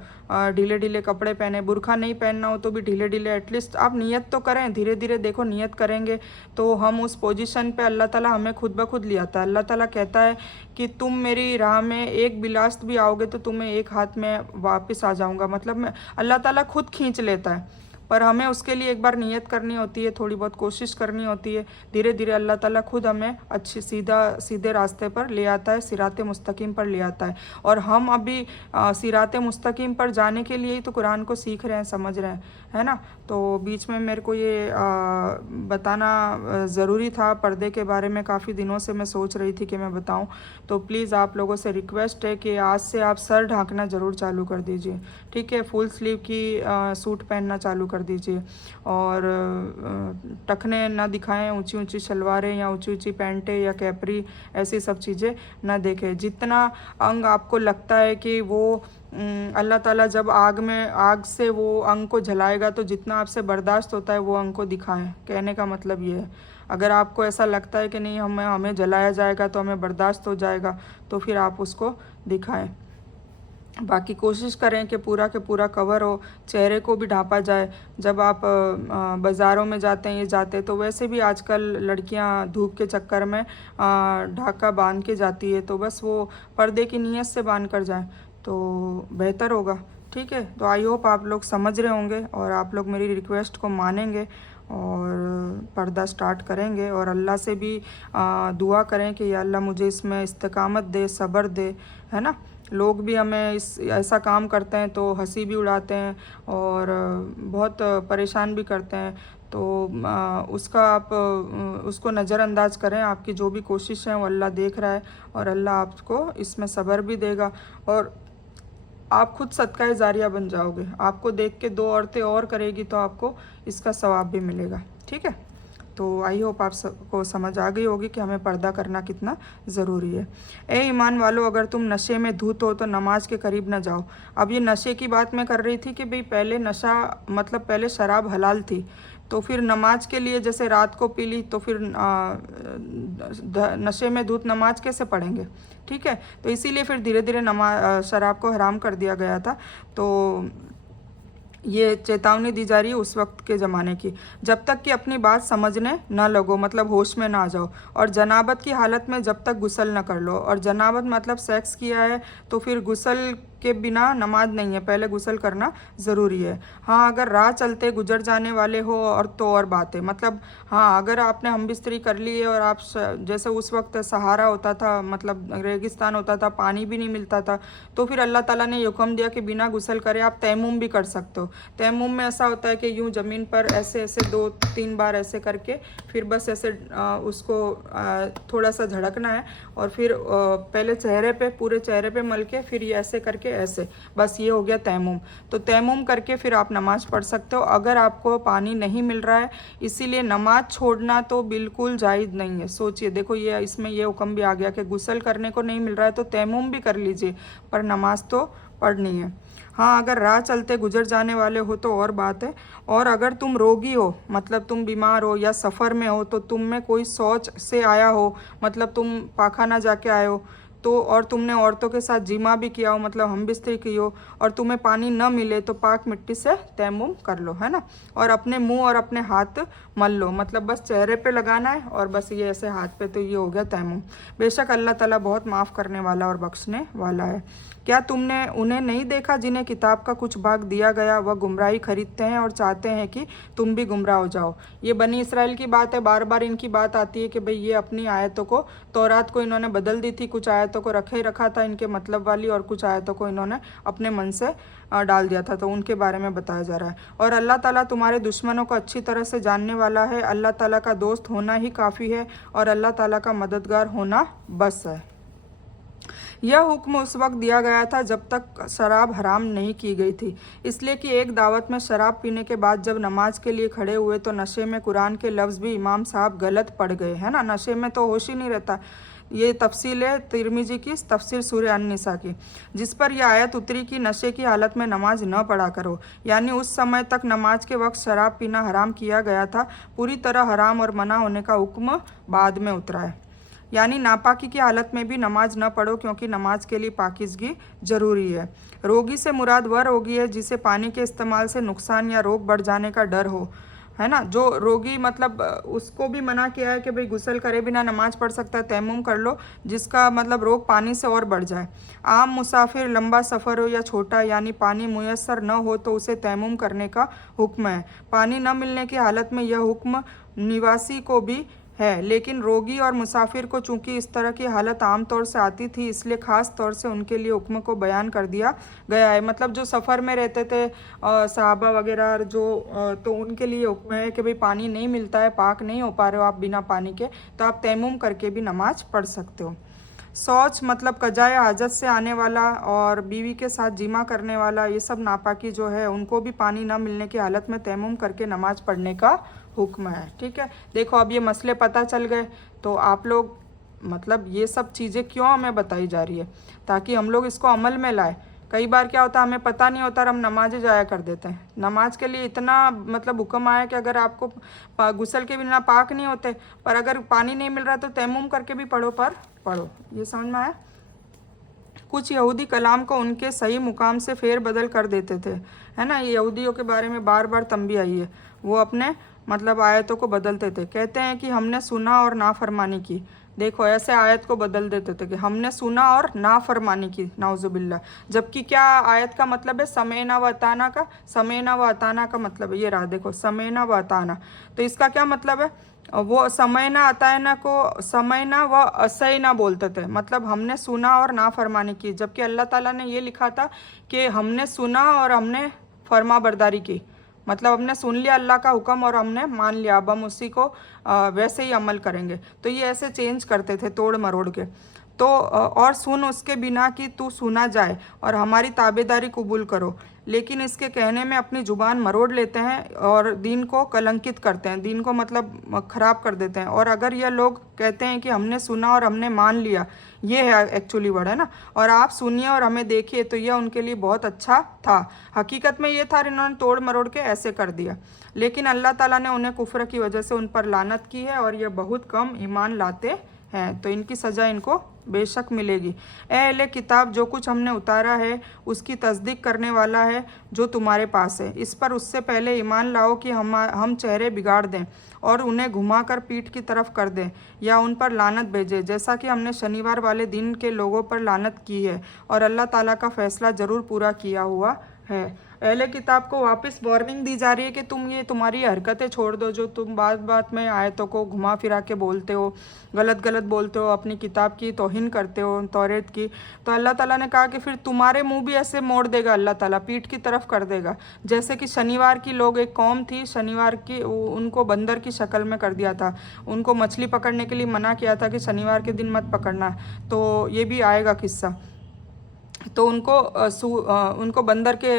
ढीले ढीले कपड़े पहने। बुरखा नहीं पहनना हो तो भी ढीले ढीले एटलीस्ट आप नियत तो करें। धीरे धीरे देखो नियत करेंगे तो हम उस पोजीशन पे अल्लाह ताला हमें खुद ब खुद ले आता है। अल्लाह ताला कहता है कि तुम मेरी राह में एक बिलास्त भी आओगे तो तुम्हें एक हाथ में वापस आ जाऊँगा। मतलब मैं अल्लाह ताला खुद खींच लेता है, पर हमें उसके लिए एक बार नियत करनी होती है, थोड़ी बहुत कोशिश करनी होती है। धीरे धीरे अल्लाह ताला खुद हमें सीधे रास्ते पर ले आता है, सिराते मुस्तकीम पर ले आता है। और हम अभी सिराते मुस्तकीम पर जाने के लिए ही तो कुरान को सीख रहे हैं, समझ रहे हैं, है ना। तो बीच में मेरे को ये बताना ज़रूरी था। पर्दे के बारे में काफ़ी दिनों से मैं सोच रही थी कि मैं बताऊं। तो प्लीज़ आप लोगों से रिक्वेस्ट है कि आज से आप सर ढांकना ज़रूर चालू कर दीजिए। ठीक है, फुल स्लीव की सूट पहनना चालू कर दीजिए और टखने ना दिखाएं, ऊंची ऊंची शलवारें या ऊंची ऊंची पैंटें या कैपरी, ऐसी सब चीज़ें ना देखें। जितना अंग आपको लगता है कि वो अल्लाह ताला जब आग से वो अंग को जलाएगा तो जितना आपसे बर्दाश्त होता है वो अंग को दिखाएं। कहने का मतलब ये है, अगर आपको ऐसा लगता है कि नहीं हमें जलाया जाएगा तो हमें बर्दाश्त हो जाएगा तो फिर आप उसको दिखाएं। बाकी कोशिश करें कि पूरा के पूरा कवर हो, चेहरे को भी ढांपा जाए। जब आप बाज़ारों में जाते हैं तो वैसे भी आजकल लड़कियां धूप के चक्कर में ढाका बांध के जाती है, तो बस वो पर्दे की नीयत से बांध कर जाएं तो बेहतर होगा। ठीक है, तो आई होप आप लोग समझ रहे होंगे और आप लोग मेरी रिक्वेस्ट को मानेंगे और पर्दा स्टार्ट करेंगे। और अल्लाह से भी दुआ करें कि या अल्लाह मुझे इसमें इस्तिकामत दे, सब्र दे, है ना। लोग भी हमें ऐसा काम करते हैं तो हंसी भी उड़ाते हैं और बहुत परेशान भी करते हैं। तो उसको नज़रअंदाज करें। आपकी जो भी कोशिश है वो अल्लाह देख रहा है और अल्लाह आपको इसमें सब्र भी देगा और आप खुद सदका जारिया बन जाओगे। आपको देख के 2 औरतें और करेगी तो आपको इसका सवाब भी मिलेगा। ठीक है, तो आई होप आप सबको समझ आ गई होगी कि हमें पर्दा करना कितना ज़रूरी है। ए ईमान वालों, अगर तुम नशे में धुत हो तो नमाज के करीब ना जाओ। अब ये नशे की बात मैं कर रही थी कि भाई पहले नशा मतलब पहले शराब हलाल थी, तो फिर नमाज के लिए जैसे रात को पी ली तो फिर नशे में धुत नमाज कैसे पढ़ेंगे? ठीक है, तो इसीलिए फिर धीरे धीरे शराब को हराम कर दिया गया था। तो ये चेतावनी दी जा रही है उस वक्त के ज़माने की, जब तक कि अपनी बात समझने ना लगो, मतलब होश में ना आ जाओ। और जनाबत की हालत में जब तक गुस्ल ना कर लो, और जनाबत मतलब सेक्स किया है तो फिर गुस्ल के बिना नमाज नहीं है, पहले गुस्ल करना ज़रूरी है। हाँ, अगर राह चलते गुजर जाने वाले हो और तो और बात है, मतलब हाँ, अगर आपने हम बिस्तरी कर ली है और आप जैसे उस वक्त सहारा होता था, मतलब रेगिस्तान होता था, पानी भी नहीं मिलता था, तो फिर अल्लाह ताला ने हुक्म दिया कि बिना गुस्ल करे आप तयम्मुम भी कर सकते हो। तयम्मुम में ऐसा होता है कि यूँ ज़मीन पर ऐसे ऐसे 2-3 बार ऐसे करके फिर बस ऐसे उसको थोड़ा सा झड़कना है और फिर पहले चेहरे पे, पूरे चेहरे पे मल के फिर ये ऐसे करके ऐसे, बस ये हो गया तयम्मुम। तो तयम्मुम करके फिर आप नमाज पढ़ सकते हो अगर आपको पानी नहीं मिल रहा है। इसीलिए नमाज छोड़ना तो बिल्कुल जायज़ नहीं है। सोचिए, देखो ये इसमें ये हुक्म भी आ गया कि गुस्ल करने को नहीं मिल रहा है तो तयम्मुम भी कर लीजिए, पर नमाज तो पढ़नी है। हाँ, अगर राह चलते गुजर जाने वाले हो तो और बात है। और अगर तुम रोगी हो, मतलब तुम बीमार हो या सफ़र में हो, तो तुम में कोई शौच से आया हो, मतलब तुम पाखाना जाके आए हो, तो और तुमने औरतों के साथ जिमा भी किया हो, मतलब हम बिस्तरी की हो, और तुम्हें पानी न मिले तो पाक मिट्टी से तयम्मुम कर लो, है ना। और अपने मुंह और अपने हाथ मल लो, मतलब बस चेहरे पे लगाना है और बस ये ऐसे हाथ पे, तो ये हो गया तयम्मुम। बेशक अल्लाह ताला बहुत माफ़ करने वाला और बख्शने वाला है। क्या तुमने उन्हें नहीं देखा जिन्हें किताब का कुछ भाग दिया गया, वह गुमराही खरीदते हैं और चाहते हैं कि तुम भी गुमराह हो जाओ। ये बनी इसराइल की बात है, बार बार इनकी बात आती है कि भाई ये अपनी आयतों को, तौरात को इन्होंने बदल दी थी, कुछ आयतों को रखे ही रखा था इनके मतलब वाली, और कुछ आयतों को इन्होंने अपने मन से डाल दिया था, तो उनके बारे में बताया जा रहा है। और अल्लाह ताला तुम्हारे दुश्मनों को अच्छी तरह से जानने वाला है। अल्लाह ताला का दोस्त होना ही काफ़ी है और अल्लाह ताला का मददगार होना बस है। यह हुक्म उस वक्त दिया गया था जब तक शराब हराम नहीं की गई थी, इसलिए कि एक दावत में शराब पीने के बाद जब नमाज के लिए खड़े हुए तो नशे में कुरान के लफ्ज़ भी इमाम साहब गलत पढ़ गए, है ना। नशे में तो होश ही नहीं रहता। ये तफसील है तिरमिजी की तफसीर सूरह अन-निसा की, जिस पर यह आयत उतरी कि नशे की हालत में नमाज न पढ़ा करो, यानी उस समय तक नमाज के वक्त शराब पीना हराम किया गया था। पूरी तरह हराम और मना होने का हुक्म बाद में उतरा है, यानी नापाकी की हालत में भी नमाज न पढ़ो, क्योंकि नमाज के लिए पाकीज़गी ज़रूरी है। रोगी से मुराद वह रोगी है जिसे पानी के इस्तेमाल से नुकसान या रोग बढ़ जाने का डर हो, है ना। जो रोगी, मतलब उसको भी मना किया है कि भाई गुस्ल करे बिना नमाज पढ़ सकता है, तयम्मुम कर लो, जिसका मतलब रोग पानी से और बढ़ जाए। आम मुसाफिर, लंबा सफ़र हो या छोटा, यानी पानी मुयस्सर न हो तो उसे तयम्मुम करने का हुक्म है। पानी न मिलने की हालत में यह हुक्म निवासी को भी है, लेकिन रोगी और मुसाफिर को चूंकि इस तरह की हालत आम तौर से आती थी, इसलिए ख़ास तौर से उनके लिए हुक्म को बयान कर दिया गया है। मतलब जो सफ़र में रहते थे सहाबा वगैरह जो, तो उनके लिए हुक्म है कि भाई पानी नहीं मिलता है, पाक नहीं हो पा रहे हो आप बिना पानी के, तो आप तयम्मुम करके भी नमाज पढ़ सकते हो। शौच मतलब कजाए हाजत से आने वाला और बीवी के साथ जिमा करने वाला, ये सब नापाकी जो है, उनको भी पानी ना मिलने की हालत में तयम्मुम करके नमाज पढ़ने का हुक्म है। ठीक है, देखो अब ये मसले पता चल गए, तो आप लोग, मतलब ये सब चीज़ें क्यों हमें बताई जा रही है, ताकि हम लोग इसको अमल में लाए। कई बार क्या होता है, हमें पता नहीं होता और हम नमाज जाया कर देते हैं। नमाज के लिए इतना मतलब हुक्म आया कि अगर आपको गुस्ल के बिना पाक नहीं होते, पर अगर पानी नहीं मिल रहा तो तयम्मुम करके भी पढ़ो, पर पढ़ो। ये समझ में आया। कुछ यहूदी कलाम को उनके सही मुकाम से फेर बदल कर देते थे, है ना। ये यहूदियों के बारे में बार बार तंबी आई है, वो अपने मतलब आयतों को बदलते थे। कहते हैं कि हमने सुना और नाफरमानी की। देखो ऐसे आयत को बदल देते थे कि हमने सुना और नाफरमानी की, नाउजुबिल्ला। जबकि क्या आयत का मतलब है समेना व अताना का, समेना व अताना का मतलब है ये रहा, देखो समेना व अताना। तो इसका क्या मतलब है, वो समयना अताना को समयना व असैना बोलते थे, मतलब हमने सुना और नाफरमानी की। जबकि अल्लाह ताला ने ये लिखा था कि हमने सुना और हमने फर्मा बरदारी की, मतलब हमने सुन लिया अल्लाह का हुक्म और हमने मान लिया, अब हम उसी को वैसे ही अमल करेंगे। तो ये ऐसे चेंज करते थे तोड़ मरोड़ के। तो और सुन उसके बिना कि तू सुना जाए और हमारी ताबेदारी कबूल करो, लेकिन इसके कहने में अपनी ज़ुबान मरोड़ लेते हैं और दीन को कलंकित करते हैं, दीन को मतलब ख़राब कर देते हैं। और अगर यह लोग कहते हैं कि हमने सुना और हमने मान लिया, ये है एक्चुअली वर्ड, है ना, और आप सुनिए और हमें देखिए, तो यह उनके लिए बहुत अच्छा था। हकीकत में ये था, इन्होंने तोड़ मरोड़ के ऐसे कर दिया। लेकिन अल्लाह ताला ने उन्हें कुफ्र की वजह से उन पर लानत की है और यह बहुत कम ईमान लाते हैं, तो इनकी सज़ा इनको बेशक मिलेगी। ए अहले किताब, जो कुछ हमने उतारा है उसकी तस्दीक करने वाला है जो तुम्हारे पास है। इस पर उससे पहले ईमान लाओ कि हम चेहरे बिगाड़ दें और उन्हें घुमाकर पीठ की तरफ कर दें या उन पर लानत भेजें, जैसा कि हमने शनिवार वाले दिन के लोगों पर लानत की है, और अल्लाह ताला का फैसला ज़रूर पूरा किया हुआ है। अहले किताब को वापस वार्निंग दी जा रही है कि तुम्हारी हरकतें छोड़ दो, जो तुम बात बात में आयतों को घुमा फिरा के बोलते हो, गलत गलत बोलते हो, अपनी किताब की तौहीन करते हो, तौरेत की। तो अल्लाह ताला ने कहा कि फिर तुम्हारे मुंह भी ऐसे मोड़ देगा अल्लाह ताला, पीठ की तरफ कर देगा। जैसे कि शनिवार की लोग, एक कौम थी, शनिवार की उनको बंदर की शक्ल में कर दिया था, उनको मछली पकड़ने के लिए मना किया था कि शनिवार के दिन मत पकड़ना। तो ये भी आएगा किस्सा। तो उनको बंदर के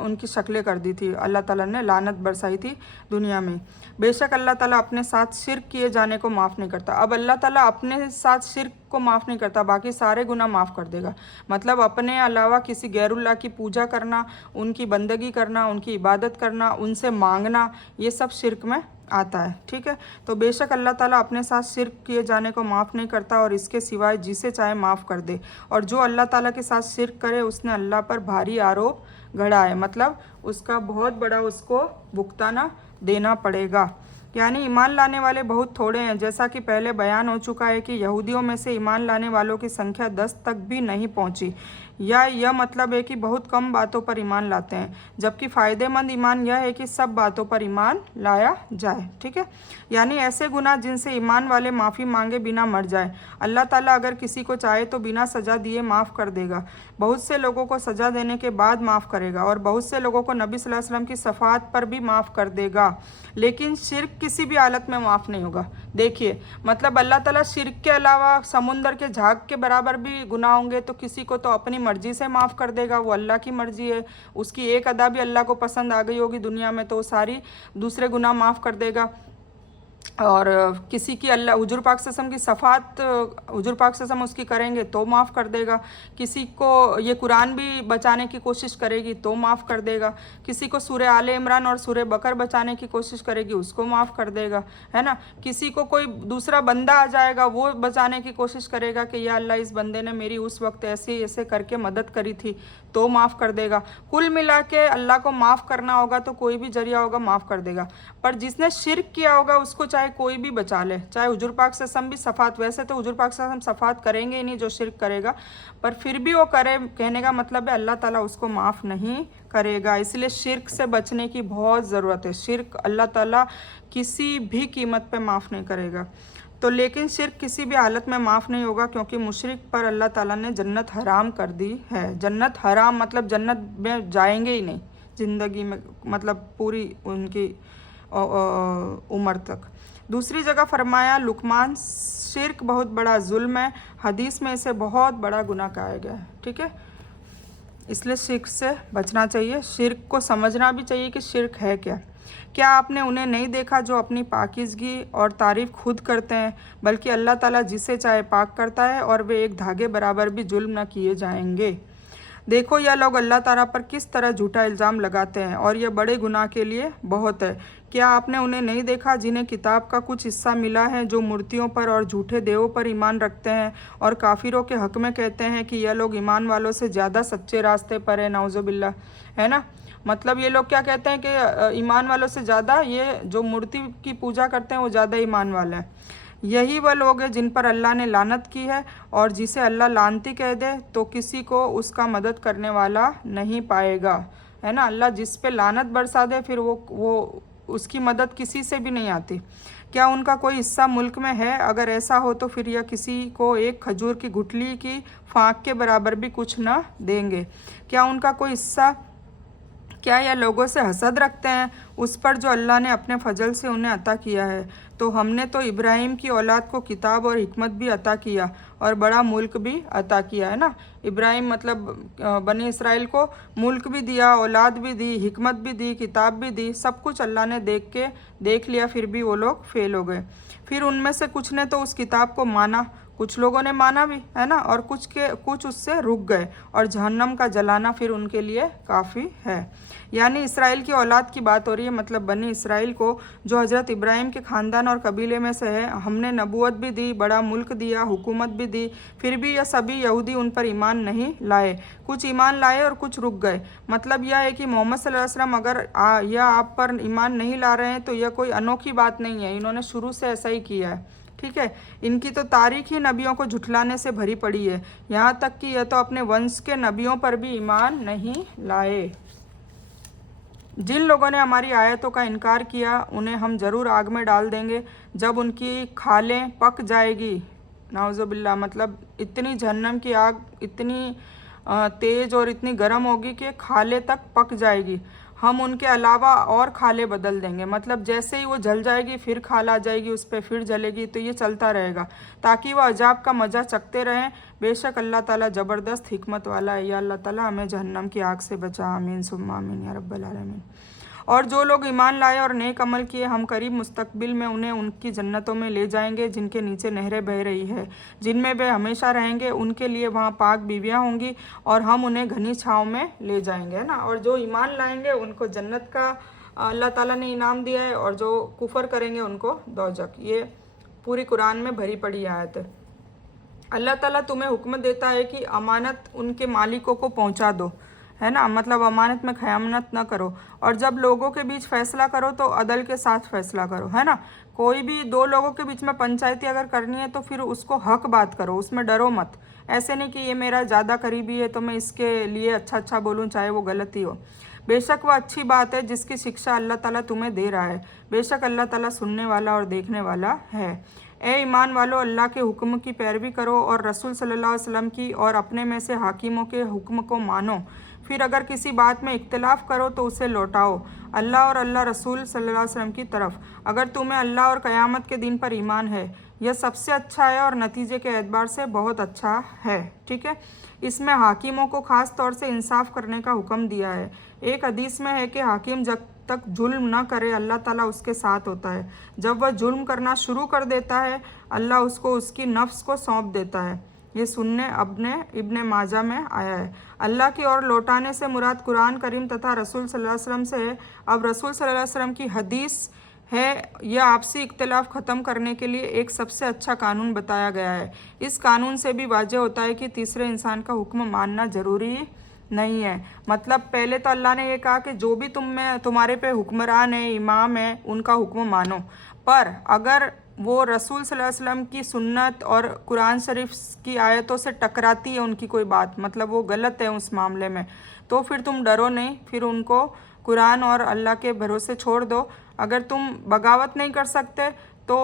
उनकी शक्लें कर दी थी, अल्लाह ताला ने लानत बरसाई थी दुनिया में। बेशक अल्लाह ताला अपने साथ शिर्क किए जाने को माफ़ नहीं करता। अब अल्लाह ताला अपने साथ शिर्क को माफ़ नहीं करता, बाकी सारे गुनाह माफ़ कर देगा। मतलब अपने अलावा किसी गैरुल्लाह की पूजा करना, उनकी बंदगी करना, उनकी इबादत करना, उनसे मांगना, ये सब शिर्क में आता है। ठीक है, तो बेशक अल्लाह ताला अपने साथ शिर्क किए जाने को माफ़ नहीं करता और इसके सिवाय जिसे चाहे माफ़ कर दे। और जो अल्लाह ताला के साथ शिर्क करे उसने अल्लाह पर भारी आरोप गढ़ा है, मतलब उसका बहुत बड़ा उसको भुगताना देना पड़ेगा। यानी ईमान लाने वाले बहुत थोड़े हैं। जैसा कि पहले बयान हो चुका है कि यहूदियों में से ईमान लाने वालों की संख्या 10 तक भी नहीं पहुंची, या यह मतलब है कि बहुत कम बातों पर ईमान लाते हैं, जबकि फ़ायदेमंद ईमान यह है कि सब बातों पर ईमान लाया जाए। ठीक है, यानी ऐसे गुनाह जिनसे ईमान वाले माफ़ी मांगे बिना मर जाए। अल्लाह ताला अगर किसी को चाहे तो बिना सज़ा दिए माफ़ कर देगा, बहुत से लोगों को सज़ा देने के बाद माफ़ करेगा, और बहुत से लोगों को नबी सल्लल्लाहु अलैहि वसल्लम की शफाअत पर भी माफ़ कर देगा। लेकिन शिर्क किसी भी हालत में माफ़ नहीं होगा। देखिए, मतलब अल्लाह ताला शिर्क के अलावा समुंदर के झाग के बराबर भी गुनाह होंगे तो किसी को तो अपनी मर्जी से माफ़ कर देगा, वो अल्लाह की मर्जी है। उसकी एक अदा भी अल्लाह को पसंद आ गई होगी दुनिया में तो वो सारी दूसरे गुनाह माफ़ कर देगा। और किसी की अल्लाह हुजूर पाक सल्लल्लाहु अलैहि वसल्लम की शफाअत हुजूर पाक सल्लल्लाहु अलैहि वसल्लम उसकी करेंगे तो माफ़ कर देगा। किसी को ये कुरान भी बचाने की कोशिश करेगी तो माफ़ कर देगा। किसी को सूरह आले इमरान और सूरह बकर बचाने की कोशिश करेगी उसको माफ़ कर देगा, है ना। किसी को कोई दूसरा बंदा आ जाएगा, वो बचाने की कोशिश करेगा कि या अल्लाह इस बंदे ने मेरी उस वक्त ऐसे ऐसे करके मदद करी थी, तो माफ़ कर देगा। कुल मिला के अल्लाह को माफ़ करना होगा तो कोई भी जरिया होगा माफ़ कर देगा। पर जिसने शिर्क किया होगा उसको चाहे कोई भी बचा ले, चाहे हुजूर पाक सल्लल्लाहु अलैहि वसल्लम भी शफात, वैसे तो हुजूर पाक सल्लल्लाहु अलैहि वसल्लम शफात करेंगे ही नहीं जो शिर्क करेगा, पर फिर भी वो करे, कहने का मतलब है अल्लाह ताला उसको माफ़ नहीं करेगा। इसलिए शिर्क से बचने की बहुत ज़रूरत है। शिर्क अल्लाह ताला किसी भी कीमत पे माफ़ नहीं करेगा। तो लेकिन शिर्क किसी भी हालत में माफ़ नहीं होगा, क्योंकि मुशरिक पर अल्लाह ताला ने जन्नत हराम कर दी है। जन्नत हराम मतलब जन्नत में जाएंगे ही नहीं ज़िंदगी में, मतलब पूरी उनकी उम्र तक। दूसरी जगह फरमाया लुकमान, शिर्क बहुत बड़ा जुल्म है, हदीस में इसे बहुत बड़ा गुनाह कहा गया है। ठीक है, इसलिए शिर्क से बचना चाहिए। शिर्क को समझना भी चाहिए कि शिर्क है क्या। क्या आपने उन्हें नहीं देखा जो अपनी पाकीज़गी और तारीफ़ खुद करते हैं, बल्कि अल्लाह ताला जिसे चाहे पाक करता है और वे एक धागे बराबर भी जुल्म न किए जाएंगे। देखो यह लोग अल्लाह ताला पर किस तरह झूठा इल्ज़ाम लगाते हैं, और यह बड़े गुनाह के लिए बहुत है। क्या आपने उन्हें नहीं देखा जिन्हें किताब का कुछ हिस्सा मिला है, जो मूर्तियों पर और झूठे देवों पर ईमान रखते हैं और काफिरों के हक़ में कहते हैं कि यह लोग ईमान वालों से ज़्यादा सच्चे रास्ते पर है, नाउज़ुबिल्लाह, है ना। मतलब ये लोग क्या कहते हैं कि ईमान वालों से ज़्यादा ये जो मूर्ति की पूजा करते हैं वो ज़्यादा ईमान वाले हैं। यही वह लोग हैं जिन पर अल्लाह ने लानत की है, और जिसे अल्लाह लानती कह दे तो किसी को उसका मदद करने वाला नहीं पाएगा, है ना। अल्लाह जिस पे लानत बरसा दे फिर वो उसकी मदद किसी से भी नहीं आती। क्या उनका कोई हिस्सा मुल्क में है? अगर ऐसा हो तो फिर यह किसी को एक खजूर की गुठली की फाँक के बराबर भी कुछ न देंगे। क्या उनका कोई हिस्सा, क्या यह लोगों से हसद रखते हैं उस पर जो अल्लाह ने अपने फजल से उन्हें अता किया है। तो हमने तो इब्राहिम की औलाद को किताब और हिकमत भी अता किया और बड़ा मुल्क भी अता किया, है ना। इब्राहिम मतलब बनी इसराइल को मुल्क भी दिया, औलाद भी दी, हिकमत भी दी, किताब भी दी, सब कुछ अल्लाह ने देख लिया, फिर भी वो लोग फेल हो गए। फिर उनमें से कुछ ने तो उस किताब को माना, कुछ लोगों ने माना भी, है ना, और कुछ उससे रुक गए, और जहन्नम का जलाना फिर उनके लिए काफ़ी है। यानी इसराइल की औलाद की बात हो रही है, मतलब बनी इसराइल को, जो हज़रत इब्राहिम के ख़ानदान और कबीले में से है। हमने नबूवत भी दी, बड़ा मुल्क दिया, हुकूमत भी दी, फिर भी यह सभी यहूदी उन पर ईमान नहीं लाए। कुछ ईमान लाए और कुछ रुक गए। मतलब यह है कि मोहम्मद सल्लल्लाहु अलैहि वसल्लम अगर यह आप पर ईमान नहीं ला रहे हैं तो यह कोई अनोखी बात नहीं है, इन्होंने शुरू से ऐसा ही किया है। ठीक है, इनकी तो तारीख ही नबियों को झुठलाने से भरी पड़ी है, यहाँ तक कि यह तो अपने वंश के नबियों पर भी ईमान नहीं लाए। जिन लोगों ने हमारी आयतों का इनकार किया उन्हें हम ज़रूर आग में डाल देंगे जब उनकी खालें पक जाएगी। नाउज़ुबिल्लाह, मतलब इतनी जहन्नम की आग इतनी तेज़ और इतनी गर्म होगी कि खाले तक पक जाएगी। हम उनके अलावा और खाले बदल देंगे, मतलब जैसे ही वो जल जाएगी फिर खाल आ जाएगी उस पर, फिर जलेगी, तो ये चलता रहेगा ताकि वह अजाब का मज़ा चखते रहें। बेशक अल्लाह ताला ज़बरदस्त हिकमत वाला है। या अल्लाह ताला हमें जहन्नम की आग से बचा। आमीन सुम्मा आमीन या रब्बल आलमीन। और जो लोग ईमान लाए और नेक अमल किए, हम करीब मुस्तकबिल में उन्हें उनकी जन्नतों में ले जाएंगे जिनके नीचे नहरें बह रही है, जिनमें वे हमेशा रहेंगे। उनके लिए वहाँ पाक बीवियाँ होंगी और हम उन्हें घनी छाँव में ले जाएंगे, है ना। और जो ईमान लाएंगे उनको जन्नत का अल्लाह ताला ने इनाम दिया है, और जो कुफर करेंगे उनको दोज़ख। ये पूरी कुरान में भरी पड़ी आयत है। अल्लाह ताला तुम्हें हुक्म देता है कि अमानत उनके मालिकों को पहुंचा दो, है ना, मतलब अमानत में खयानत न करो। और जब लोगों के बीच फैसला करो तो अदल के साथ फैसला करो, है ना। कोई भी दो लोगों के बीच में पंचायती अगर करनी है तो फिर उसको हक बात करो, उसमें डरो मत। ऐसे नहीं कि ये मेरा ज़्यादा करीबी है तो मैं इसके लिए अच्छा बोलूँ चाहे वो गलती हो। बेशक वह अच्छी बात है जिसकी शिक्षा अल्लाह ताला तुम्हें दे रहा है। बेशक अल्लाह ताला सुनने वाला और देखने वाला है। ए ईमान वालों, अल्लाह के हुक्म की पैरवी करो और रसूल सल्लल्लाहु अलैहि वसल्लम की और अपने में से हाकिमों के हुक्म को मानो। फिर अगर किसी बात में इख्तिलाफ करो तो उसे लौटाओ अल्लाह और अल्लाह रसूल सल्लल्लाहु अलैहि वसल्लम की तरफ, अगर तुम्हें अल्लाह और क़यामत के दिन पर ईमान है। यह सबसे अच्छा है और नतीजे के एतबार से बहुत अच्छा है। ठीक है, इसमें हाकिमों को ख़ास तौर से इंसाफ करने का हुक्म दिया है। एक हदीस में है कि हाकिम जब तक जुल्म न करे अल्लाह ताला उसके साथ होता है। जब वह जुल्म करना शुरू कर देता है अल्लाह उसको उसकी नफ्स को सौंप देता है। ये सुनने इब्ने माजा में आया है। अल्लाह की ओर लौटाने से मुराद कुरान करीम तथा रसूल सल्लल्लाहु अलैहि वसल्लम से है। अब रसूल सल्लल्लाहु अलैहि वसल्लम की हदीस है, यह आपसी इख्तिलाफ ख़त्म करने के लिए एक सबसे अच्छा कानून बताया गया है। इस कानून से भी वाज़ेह होता है कि तीसरे इंसान का हुक्म मानना ज़रूरी नहीं है। मतलब पहले तो अल्लाह ने ये कहा कि जो भी तुम्हारे पे हुक्मरान है, इमाम है, उनका हुक्म मानो। पर अगर वो रसूल सल्लल्लाहु अलैहि वसल्लम की सुन्नत और कुरान शरीफ की आयतों से टकराती है उनकी कोई बात, मतलब वो गलत है उस मामले में, तो फिर तुम डरो नहीं, फिर उनको कुरान और अल्लाह के भरोसे छोड़ दो। अगर तुम बगावत नहीं कर सकते तो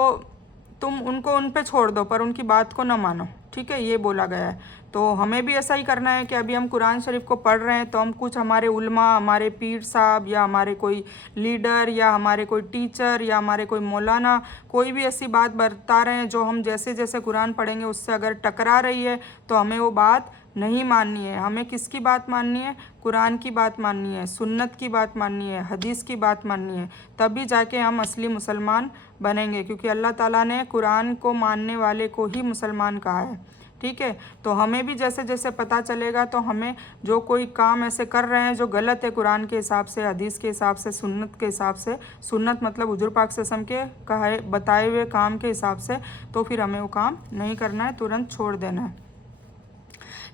तुम उनको उन पे छोड़ दो, पर उनकी बात को न मानो। ठीक है, ये बोला गया है। तो हमें भी ऐसा ही करना है कि अभी हम कुरान शरीफ को पढ़ रहे हैं तो हम कुछ हमारे उलमा, हमारे पीर साहब या हमारे कोई लीडर या हमारे कोई टीचर या हमारे कोई मौलाना कोई भी ऐसी बात बता रहे हैं जो हम जैसे जैसे कुरान पढ़ेंगे उससे अगर टकरा रही है तो हमें वो बात नहीं माननी है। हमें किसकी बात माननी है? कुरान की बात माननी है, सुन्नत की बात माननी है, हदीस की बात माननी है, तभी जाके हम असली मुसलमान बनेंगे, क्योंकि अल्लाह ताला ने कुरान को मानने वाले को ही मुसलमान कहा है। ठीक है, तो हमें भी जैसे जैसे पता चलेगा तो हमें जो कोई काम ऐसे कर रहे हैं जो गलत है कुरान के हिसाब से, हदीस के हिसाब से, सुन्नत के हिसाब से, सुन्नत मतलब हुजूर पाक सल्लल्लाहु अलैहि वसल्लम के कहे बताए हुए काम के हिसाब से, तो फिर हमें वो काम नहीं करना है, तुरंत छोड़ देना है।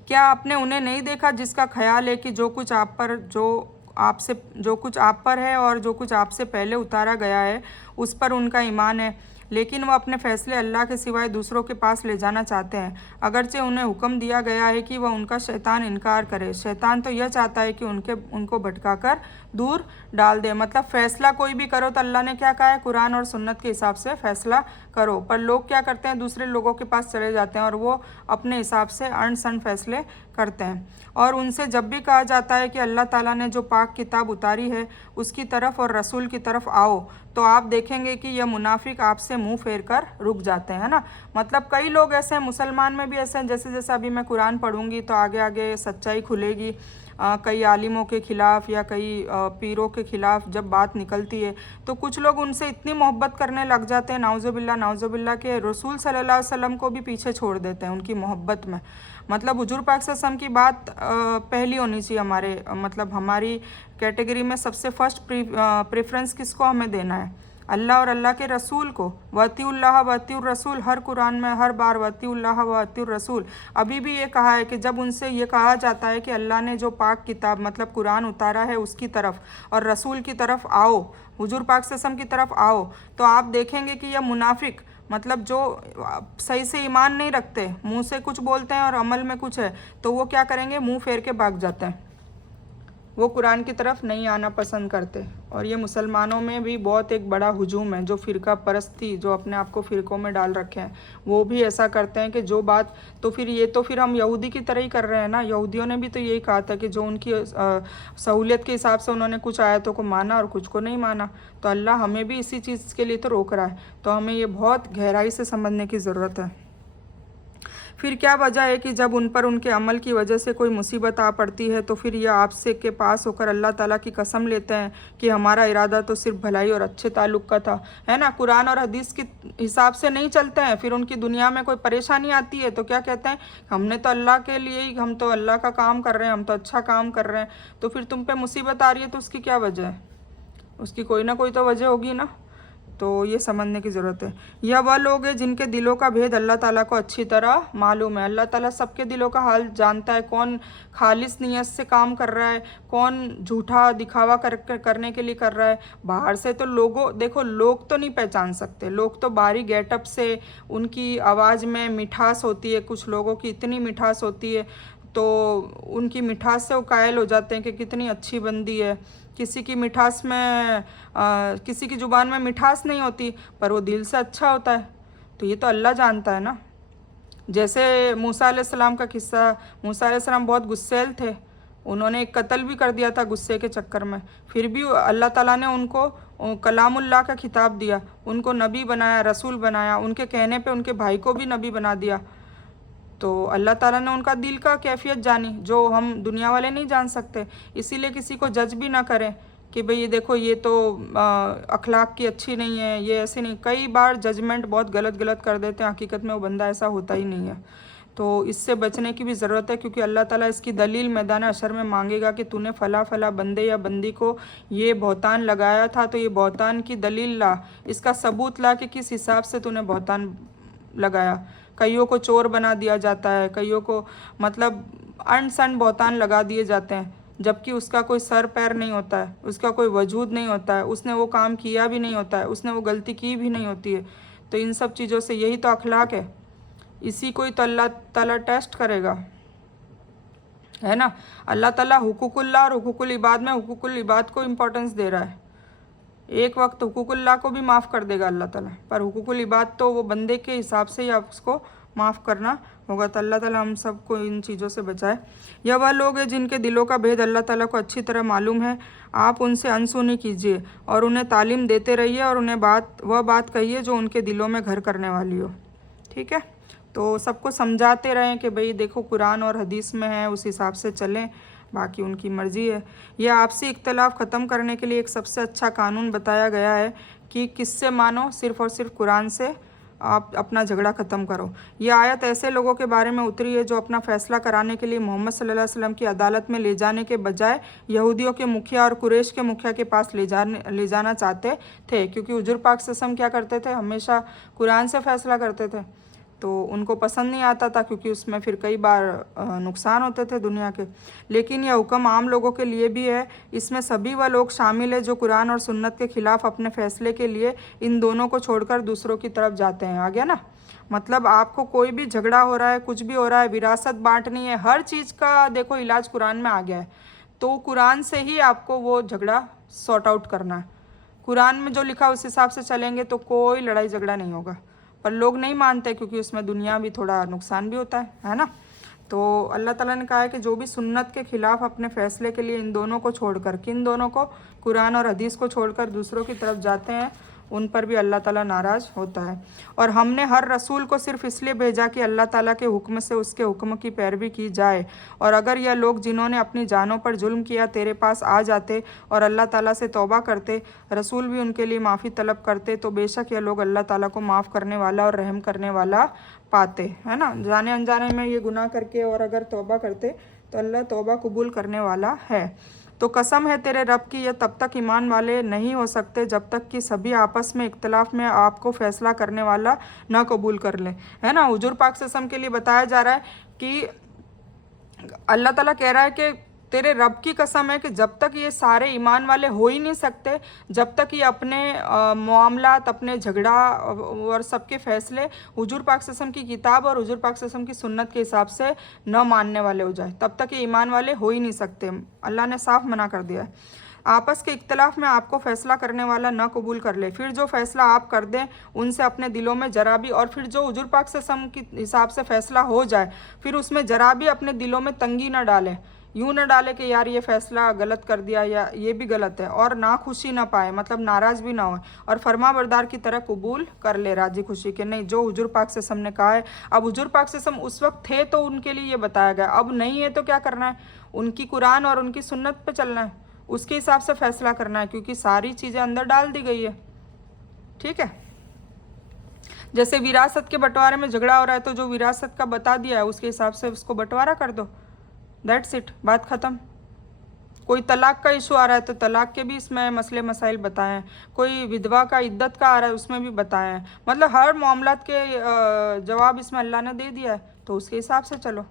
क्या आपने उन्हें नहीं देखा जिसका ख्याल है कि जो कुछ आप पर है और जो कुछ आपसे पहले उतारा गया है उस पर उनका ईमान है, लेकिन वह अपने फैसले अल्लाह के सिवाय दूसरों के पास ले जाना चाहते हैं, अगरचे उन्हें हुक्म दिया गया है कि वह उनका शैतान इनकार करे। शैतान तो यह चाहता है कि उनको भटकाकर दूर डाल दे। मतलब फैसला कोई भी करो तो अल्लाह ने क्या कहा है? कुरान और सुन्नत के हिसाब से फैसला करो। पर लोग क्या करते हैं? दूसरे लोगों के पास चले जाते हैं और वो अपने हिसाब से अनसन फैसले करते हैं। और उनसे जब भी कहा जाता है कि अल्लाह ताला ने जो पाक किताब उतारी है उसकी तरफ और रसूल की तरफ आओ, तो आप देखेंगे कि यह मुनाफिक आपसे मुंह फेर कर रुक जाते हैं, है ना। मतलब कई लोग ऐसे हैं, मुसलमान में भी ऐसे हैं, जैसे जैसे अभी मैं कुरान पढ़ूंगी तो आगे आगे सच्चाई खुलेगी, कई आलिमों के ख़िलाफ़ या कई पीरों के ख़िलाफ़ जब बात निकलती है तो कुछ लोग उनसे इतनी मोहब्बत करने लग जाते हैं, नाउज़ुबिल्लाह के रसूल सल्लल्लाहु अलैहि वसल्लम को भी पीछे छोड़ देते हैं उनकी मोहब्बत में। मतलब हुजूर पाक सल्लल्लाहु अलैहि वसल्लम की बात पहली होनी चाहिए हमारे मतलब हमारी कैटेगरी में। सबसे फर्स्ट प्रेफरेंस किसको हमें देना है? अल्लाह और अल्लाह के रसूल को। वतीउल्लाह वतीउर रसूल, हर कुरान में हर बार वतीउल्लाह वतीउर रसूल। अभी भी ये कहा है कि जब उनसे ये कहा जाता है कि अल्लाह ने जो पाक किताब मतलब कुरान उतारा है उसकी तरफ और रसूल की तरफ आओ, हुजूर पाक सल्लल्लाहु अलैहि वसल्लम की तरफ आओ, तो आप देखेंगे कि यह मुनाफिक मतलब जो सही से ईमान नहीं रखते, मुंह से कुछ बोलते हैं और अमल में कुछ है, तो वो क्या करेंगे? मुंह फेर के भाग जाते हैं, वो कुरान की तरफ नहीं आना पसंद करते। और ये मुसलमानों में भी बहुत एक बड़ा हुजूम है, जो फ़िरका परस्ती जो अपने आप को फ़िरकों में डाल रखे हैं, वो भी ऐसा करते हैं कि जो बात तो फिर ये तो फिर हम यहूदी की तरह ही कर रहे हैं ना। यहूदियों ने भी तो यही कहा था कि जो उनकी सहूलियत के हिसाब से उन्होंने कुछ आयतों को माना और कुछ को नहीं माना। तो अल्लाह हमें भी इसी चीज़ के लिए तो रोक रहा है, तो हमें ये बहुत गहराई से समझने की ज़रूरत है। फिर क्या वजह है कि जब उन पर उनके अमल की वजह से कोई मुसीबत आ पड़ती है तो फिर यह आपसे के पास होकर अल्लाह ताला की कसम लेते हैं कि हमारा इरादा तो सिर्फ भलाई और अच्छे ताल्लुक़ का था, है ना। कुरान और हदीस के हिसाब से नहीं चलते हैं। फिर उनकी दुनिया में कोई परेशानी आती है तो क्या कहते हैं? हमने तो अल्लाह के लिए ही, हम तो अल्लाह का काम कर रहे हैं, हम तो अच्छा काम कर रहे हैं। तो फिर तुम पे मुसीबत आ रही है तो उसकी क्या वजह है? उसकी कोई ना कोई तो वजह होगी ना। तो ये समझने की ज़रूरत है। यह वह लोग हैं जिनके दिलों का भेद अल्लाह ताला को अच्छी तरह मालूम है। अल्लाह ताला सबके दिलों का हाल जानता है, कौन खालिस नीयत से काम कर रहा है, कौन झूठा दिखावा करने के लिए कर रहा है। बाहर से तो देखो लोग तो नहीं पहचान सकते, लोग तो बाहरी गेटअप से, उनकी आवाज़ में मिठास होती है, कुछ लोगों की इतनी मिठास होती है तो उनकी मिठास से वो कायल हो जाते हैं कि कितनी अच्छी बंदी है। किसी की मिठास में किसी की ज़ुबान में मिठास नहीं होती पर वो दिल से अच्छा होता है, तो ये तो अल्लाह जानता है ना। जैसे मूसा अलैहिस्सलाम का किस्सा, मूसा अलैहिस्सलाम बहुत गुस्सैल थे, उन्होंने एक कत्ल भी कर दिया था गुस्से के चक्कर में। फिर भी अल्लाह ताला ने उनको कलामुल्लाह का खिताब दिया, उनको नबी बनाया, रसूल बनाया, उनके कहने पे उनके भाई को भी नबी बना दिया। तो अल्लाह ताला ने उनका दिल का कैफियत जानी जो हम दुनिया वाले नहीं जान सकते। इसीलिए किसी को जज भी ना करें कि भाई ये देखो ये तो अखलाक की अच्छी नहीं है, ये ऐसे नहीं। कई बार जजमेंट बहुत गलत कर देते हैं, हकीकत में वो बंदा ऐसा होता ही नहीं है। तो इससे बचने की भी ज़रूरत है क्योंकि अल्लाह ताला इसकी दलील मैदान हशर में मांगेगा कि तूने फ़ला फ़ला बंदे या बंदी को ये बहतान लगाया था, तो ये बहतान की दलील ला, इसका सबूत ला कि किस हिसाब से तूने बहतान लगाया। कईयों को चोर बना दिया जाता है, कईयों को मतलब अनसन बहतान लगा दिए जाते हैं, जबकि उसका कोई सर पैर नहीं होता है, उसका कोई वजूद नहीं होता है, उसने वो काम किया भी नहीं होता है, उसने वो गलती की भी नहीं होती है। तो इन सब चीज़ों से यही तो अखलाक है, इसी को ही तो अल्लाह ताला टेस्ट करेगा, है ना। अल्लाह ताला हुकूकुल्लाह और हुकूकुल इबाद में हुकूकुल इबाद को इम्पोर्टेंस दे रहा है। एक वक्त हुकूकुल्लाह को भी माफ़ कर देगा अल्लाह ताला, पर हुकूकुल इबाद तो वो बंदे के हिसाब से ही आप उसको माफ़ करना होगा। तो अल्लाह ताला हम सबको इन चीज़ों से बचाए। यह वह लोग हैं जिनके दिलों का भेद अल्लाह ताला को अच्छी तरह मालूम है। आप उनसे अनसुनी कीजिए और उन्हें तालीम देते रहिए और उन्हें वह बात कहिए जो उनके दिलों में घर करने वाली हो, ठीक है। तो सबको समझाते रहें कि भाई देखो कुरान और हदीस में है, उस हिसाब से चलें, बाकी उनकी मर्ज़ी है। यह आपसी इख्तलाफ ख़त्म करने के लिए एक सबसे अच्छा कानून बताया गया है कि किससे मानो, सिर्फ़ और सिर्फ कुरान से आप अपना झगड़ा ख़त्म करो। यह आयत ऐसे लोगों के बारे में उतरी है जो अपना फ़ैसला कराने के लिए मोहम्मद सल्लल्लाहु अलैहि वसल्लम की अदालत में ले जाने के बजाय यहूदियों के मुखिया और कुरैश के मुखिया के पास ले जाना चाहते थे, क्योंकि हुजूर पाक सल्लल्लाहु अलैहि वसल्लम क्या करते थे? हमेशा कुरान से फ़ैसला करते थे, तो उनको पसंद नहीं आता था क्योंकि उसमें फिर कई बार नुकसान होते थे दुनिया के। लेकिन यह हुक्म आम लोगों के लिए भी है, इसमें सभी वह लोग शामिल है जो कुरान और सुन्नत के ख़िलाफ़ अपने फ़ैसले के लिए इन दोनों को छोड़कर दूसरों की तरफ जाते हैं। आ गया ना। मतलब आपको कोई भी झगड़ा हो रहा है, कुछ भी हो रहा है, विरासत बांटनी है, हर चीज़ का देखो इलाज कुरान में आ गया है, तो कुरान से ही आपको वो झगड़ा सॉर्ट आउट करना है। कुरान में जो लिखा उस हिसाब से चलेंगे तो कोई लड़ाई झगड़ा नहीं होगा, पर लोग नहीं मानते क्योंकि उसमें दुनिया भी थोड़ा नुकसान भी होता है ना। तो अल्लाह ताला ने कहा है कि जो भी सुन्नत के ख़िलाफ़ अपने फ़ैसले के लिए इन दोनों को छोड़कर, किन दोनों को? कुरान और हदीस को छोड़कर दूसरों की तरफ जाते हैं, उन पर भी अल्लाह ताला नाराज़ होता है। और हमने हर रसूल को सिर्फ इसलिए भेजा कि अल्लाह ताला के हुक्म से उसके हुक्म की पैरवी की जाए। और अगर यह लोग जिन्होंने अपनी जानों पर जुल्म किया तेरे पास आ जाते और अल्लाह ताला से तौबा करते, रसूल भी उनके लिए माफ़ी तलब करते, तो बेशक यह लोग अल्लाह ताला को माफ़ करने वाला और रहम करने वाला पाते, है ना। जाने अनजाने में ये गुनाह करके और अगर तौबा करते तो अल्लाह तौबा कबूल करने वाला है। तो कसम है तेरे रब की, ये तब तक ईमान वाले नहीं हो सकते जब तक कि सभी आपस में इख्तलाफ में आपको फैसला करने वाला ना कबूल कर ले, है ना। हुजूर पाक सल्लल्लाहु अलैहि वसल्लम के लिए बताया जा रहा है कि अल्लाह ताला कह रहा है कि तेरे रब की कसम है कि जब तक ये सारे ईमान वाले हो ही नहीं सकते, जब तक ये अपने मामलात, अपने झगड़ा और सबके फैसले हुजूर पाक सल्लल्लाहु अलैहि वसल्लम की किताब और हुजूर पाक सल्लल्लाहु अलैहि वसल्लम की सुन्नत के हिसाब से न मानने वाले हो जाए, तब तक ये ईमान वाले हो ही नहीं सकते। अल्लाह ने साफ मना कर दिया है। आपस के इख्तलाफ में आपको फैसला करने वाला न कबूल कर ले, फिर जो फैसला आप कर दें उनसे अपने दिलों में जरा भी, और फिर जो हुजूर पाक सल्लल्लाहु अलैहि वसल्लम के हिसाब से फैसला हो जाए फिर उसमें जरा भी अपने दिलों में तंगी न डालें। यूँ न डाले कि यार ये फैसला गलत कर दिया या ये भी गलत है, और ना खुशी ना पाए, मतलब नाराज़ भी ना हो, और फरमा बरदार की तरह कबूल कर ले राजी खुशी के। नहीं, जो हुजूर पाक से हमने कहा है, अब हुजूर पाक से हम उस वक्त थे तो उनके लिए ये बताया गया, अब नहीं है तो क्या करना है, उनकी कुरान और उनकी सुन्नत पे चलना है, उसके हिसाब से फैसला करना है, क्योंकि सारी चीज़ें अंदर डाल दी गई है। ठीक है, जैसे विरासत के बंटवारे में झगड़ा हो रहा है तो जो विरासत का बता दिया है उसके हिसाब से उसको बंटवारा कर दो, दैट्स इट, बात ख़त्म। कोई तलाक का इशू आ रहा है तो तलाक के भी इसमें मसले मसाइल बताए हैं, कोई विधवा का इद्दत का आ रहा है उसमें भी बताए हैं, मतलब हर मामलात के जवाब इसमें अल्लाह ने दे दिया है, तो उसके हिसाब से चलो।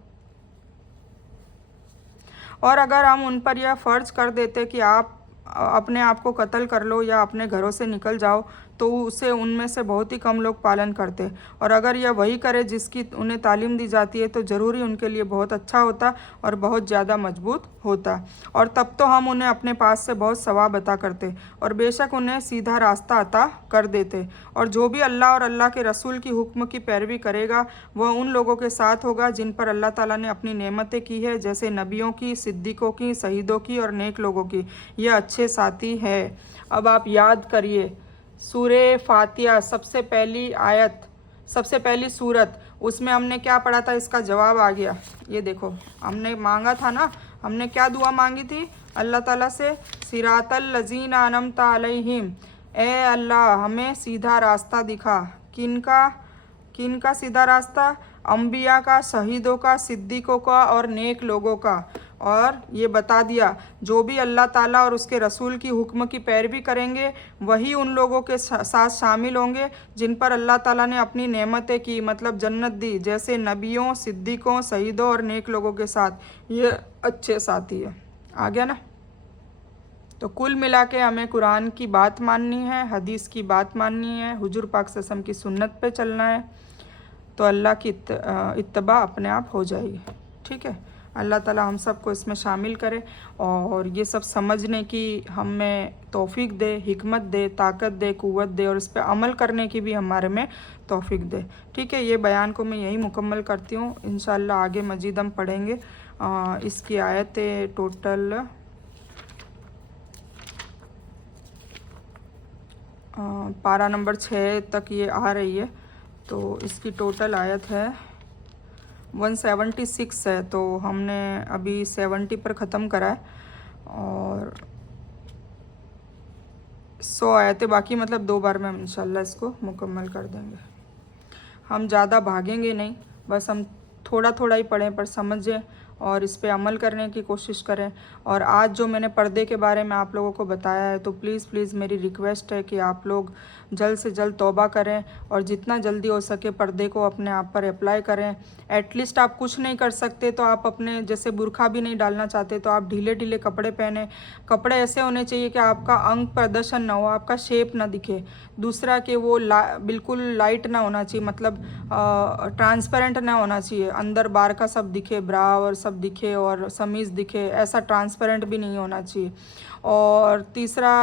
और अगर हम उन पर यह फ़र्ज कर देते कि आप अपने आप को कत्ल कर लो या अपने घरों से निकल जाओ, तो उसे उनमें से बहुत ही कम लोग पालन करते, और अगर यह वही करे जिसकी उन्हें तालीम दी जाती है तो ज़रूरी उनके लिए बहुत अच्छा होता और बहुत ज़्यादा मजबूत होता, और तब तो हम उन्हें अपने पास से बहुत सवाब अता करते और बेशक उन्हें सीधा रास्ता अता कर देते। और जो भी अल्लाह और अल्लाह के रसूल की हुक्म की पैरवी करेगा वह उन लोगों के साथ होगा जिन पर अल्लाह ताला ने अपनी नेमतें की है, जैसे नबियों की, सिद्दीकों की, शहीदों की और नेक लोगों की। यह अच्छे साथी है। अब आप याद करिए, सूरे फातिहा सबसे पहली आयत, सबसे पहली सूरत, उसमें हमने क्या पढ़ा था, इसका जवाब आ गया। ये देखो, हमने मांगा था ना, हमने क्या दुआ मांगी थी अल्लाह ताला से, सिरातल लजीना अनअमता अलैहिम, ए अल्लाह हमें सीधा रास्ता दिखा। किनका, किनका सीधा रास्ता? अम्बिया का, शहीदों का, सिद्दीकों का और नेक लोगों का। और ये बता दिया जो भी अल्लाह ताला और उसके रसूल की हुक्म की पैरवी करेंगे वही उन लोगों के साथ शामिल होंगे जिन पर अल्लाह ताला ने अपनी नेमतें की, मतलब जन्नत दी, जैसे नबियों, सिद्दीकों, शहीदों और नेक लोगों के साथ। ये अच्छे साथी है। आ गया ना। तो कुल मिला के हमें कुरान की बात माननी है, हदीस की बात माननी है, हुजूर पाक सल्लल्लाहु अलैहि वसल्लम की सुन्नत पे चलना है, तो अल्लाह की इत्तबा अपने आप हो जाएगी। ठीक है, अल्लाह ताला हम सबको इसमें शामिल करे और ये सब समझने की हमें तौफीक दे, हिकमत दे, ताकत दे, क़ुव्वत दे, और इस पर अमल करने की भी हमारे में तौफीक दे। ठीक है, ये बयान को मैं यही मुकम्मल करती हूँ। इंशाअल्लाह आगे मजीद हम पढ़ेंगे। इसकी आयतें टोटल पारा नंबर 6 तक ये आ रही है, तो इसकी टोटल आयत है 176 है, तो हमने अभी 70 पर ख़त्म करा है और 100 आयतें बाकी, मतलब 2 बार में हम इंशाल्लाह इसको मुकम्मल कर देंगे। हम ज़्यादा भागेंगे नहीं, बस हम थोड़ा थोड़ा ही पढ़ें पर समझें और इस पे अमल करने की कोशिश करें। और आज जो मैंने पर्दे के बारे में आप लोगों को बताया है, तो प्लीज़ मेरी रिक्वेस्ट है कि आप लोग जल्द से जल्द तौबा करें और जितना जल्दी हो सके पर्दे को अपने आप पर अप्लाई करें। एटलीस्ट आप कुछ नहीं कर सकते तो आप अपने, जैसे बुरखा भी नहीं डालना चाहते तो आप ढीले ढीले कपड़े पहने। कपड़े ऐसे होने चाहिए कि आपका अंग प्रदर्शन ना हो, आपका शेप ना दिखे। दूसरा कि वो बिल्कुल लाइट ना होना चाहिए, मतलब ट्रांसपेरेंट ना होना चाहिए, अंदर बाहर का सब दिखे, ब्रा और सब दिखे और समीज़ दिखे, ऐसा ट्रांसपेरेंट भी नहीं होना चाहिए। और तीसरा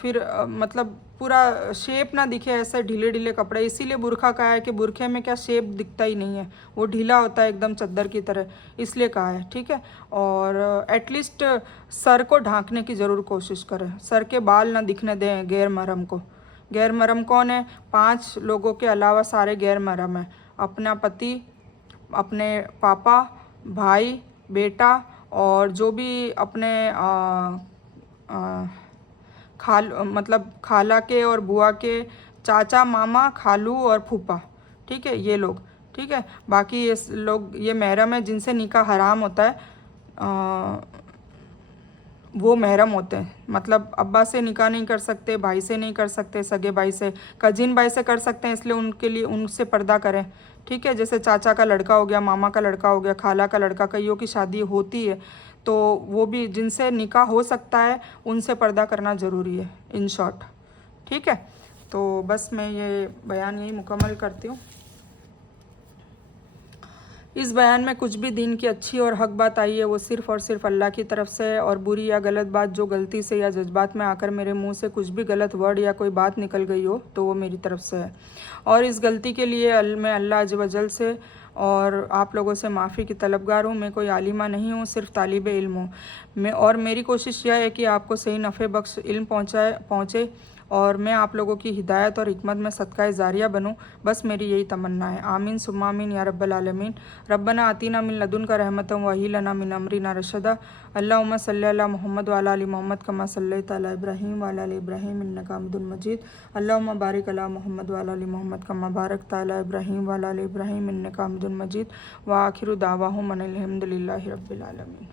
फिर मतलब पूरा शेप ना दिखे, ऐसे ढीले ढीले कपड़े। इसीलिए बुरखा कहा है कि बुरखे में क्या शेप दिखता ही नहीं है, वो ढीला होता है एकदम चद्दर की तरह, इसलिए कहा है। ठीक है, और एटलीस्ट सर को ढांकने की ज़रूर कोशिश करें, सर के बाल ना दिखने दें गैर महरम को, गैर महरम कौन है? 5 लोगों के अलावा सारे गैर महरम हैं। अपना पति, अपने पापा, भाई, बेटा और जो भी अपने मतलब खाला के और बुआ के, चाचा, मामा, खालू और फूफा, ठीक है, ये लोग, ठीक है। बाकी ये लोग ये महरम है जिनसे निकाह हराम होता है, वो महरम होते हैं। मतलब अब्बा से निकाह नहीं कर सकते, भाई से नहीं कर सकते, सगे भाई से, कजिन भाई से कर सकते हैं, इसलिए उनके लिए उनसे पर्दा करें, ठीक है। जैसे चाचा का लड़का हो गया, मामा का लड़का हो गया, खाला का लड़का, कईयों की शादी होती है, तो वो भी जिनसे निकाह हो सकता है उनसे पर्दा करना ज़रूरी है, इन शॉर्ट, ठीक है। तो बस मैं ये बयान यही मुकम्मल करती हूँ। इस बयान में कुछ भी दीन की अच्छी और हक बात आई है वो सिर्फ़ और सिर्फ अल्लाह की तरफ से है, और बुरी या गलत बात जो गलती से या जज्बात में आकर मेरे मुंह से कुछ भी गलत वर्ड या कोई बात निकल गई हो तो वो मेरी तरफ से है। और इस गलती के लिए मैं अल्लाह अज़्ज़ व जल से और आप लोगों से माफ़ी की तलबगार हूँ। मैं कोई आलिमा नहीं हूँ, सिर्फ तालिब इल्म हूँ। और मेरी कोशिश यह है कि आपको सही नफ़े बख्श इल्म पहुँचे और मैं आप लोगों की हिदायत और हिकमत में सदका जारिया बनूँ, बस मेरी यही तमन्ना है। आमीन सुम्मा आमीन या रब्बल आलमीन। रब्बना आतीना मिन लदुनका रहमतन व हय्यि लना मिन अमरिना रशदा। अल्लाहुम्मा सल्लि अला मुहम्मद व अला आलि मुहम्मद कमा सल्लैता अला इब्राहीम व अला आलि इब्राहीम इन्नका हमीदुम मजीद। अल्लाहुम्मा बारिक अला मुहम्मद व अला आलि मुहम्मद कमा बारकता अला इब्राहीम व अला आलि इब्राहीम इन्नका हमीदुम मजीद। व आखिरु दावाहुम अनिल हम्दुलिल्लाहि रब्बिल आलमीन।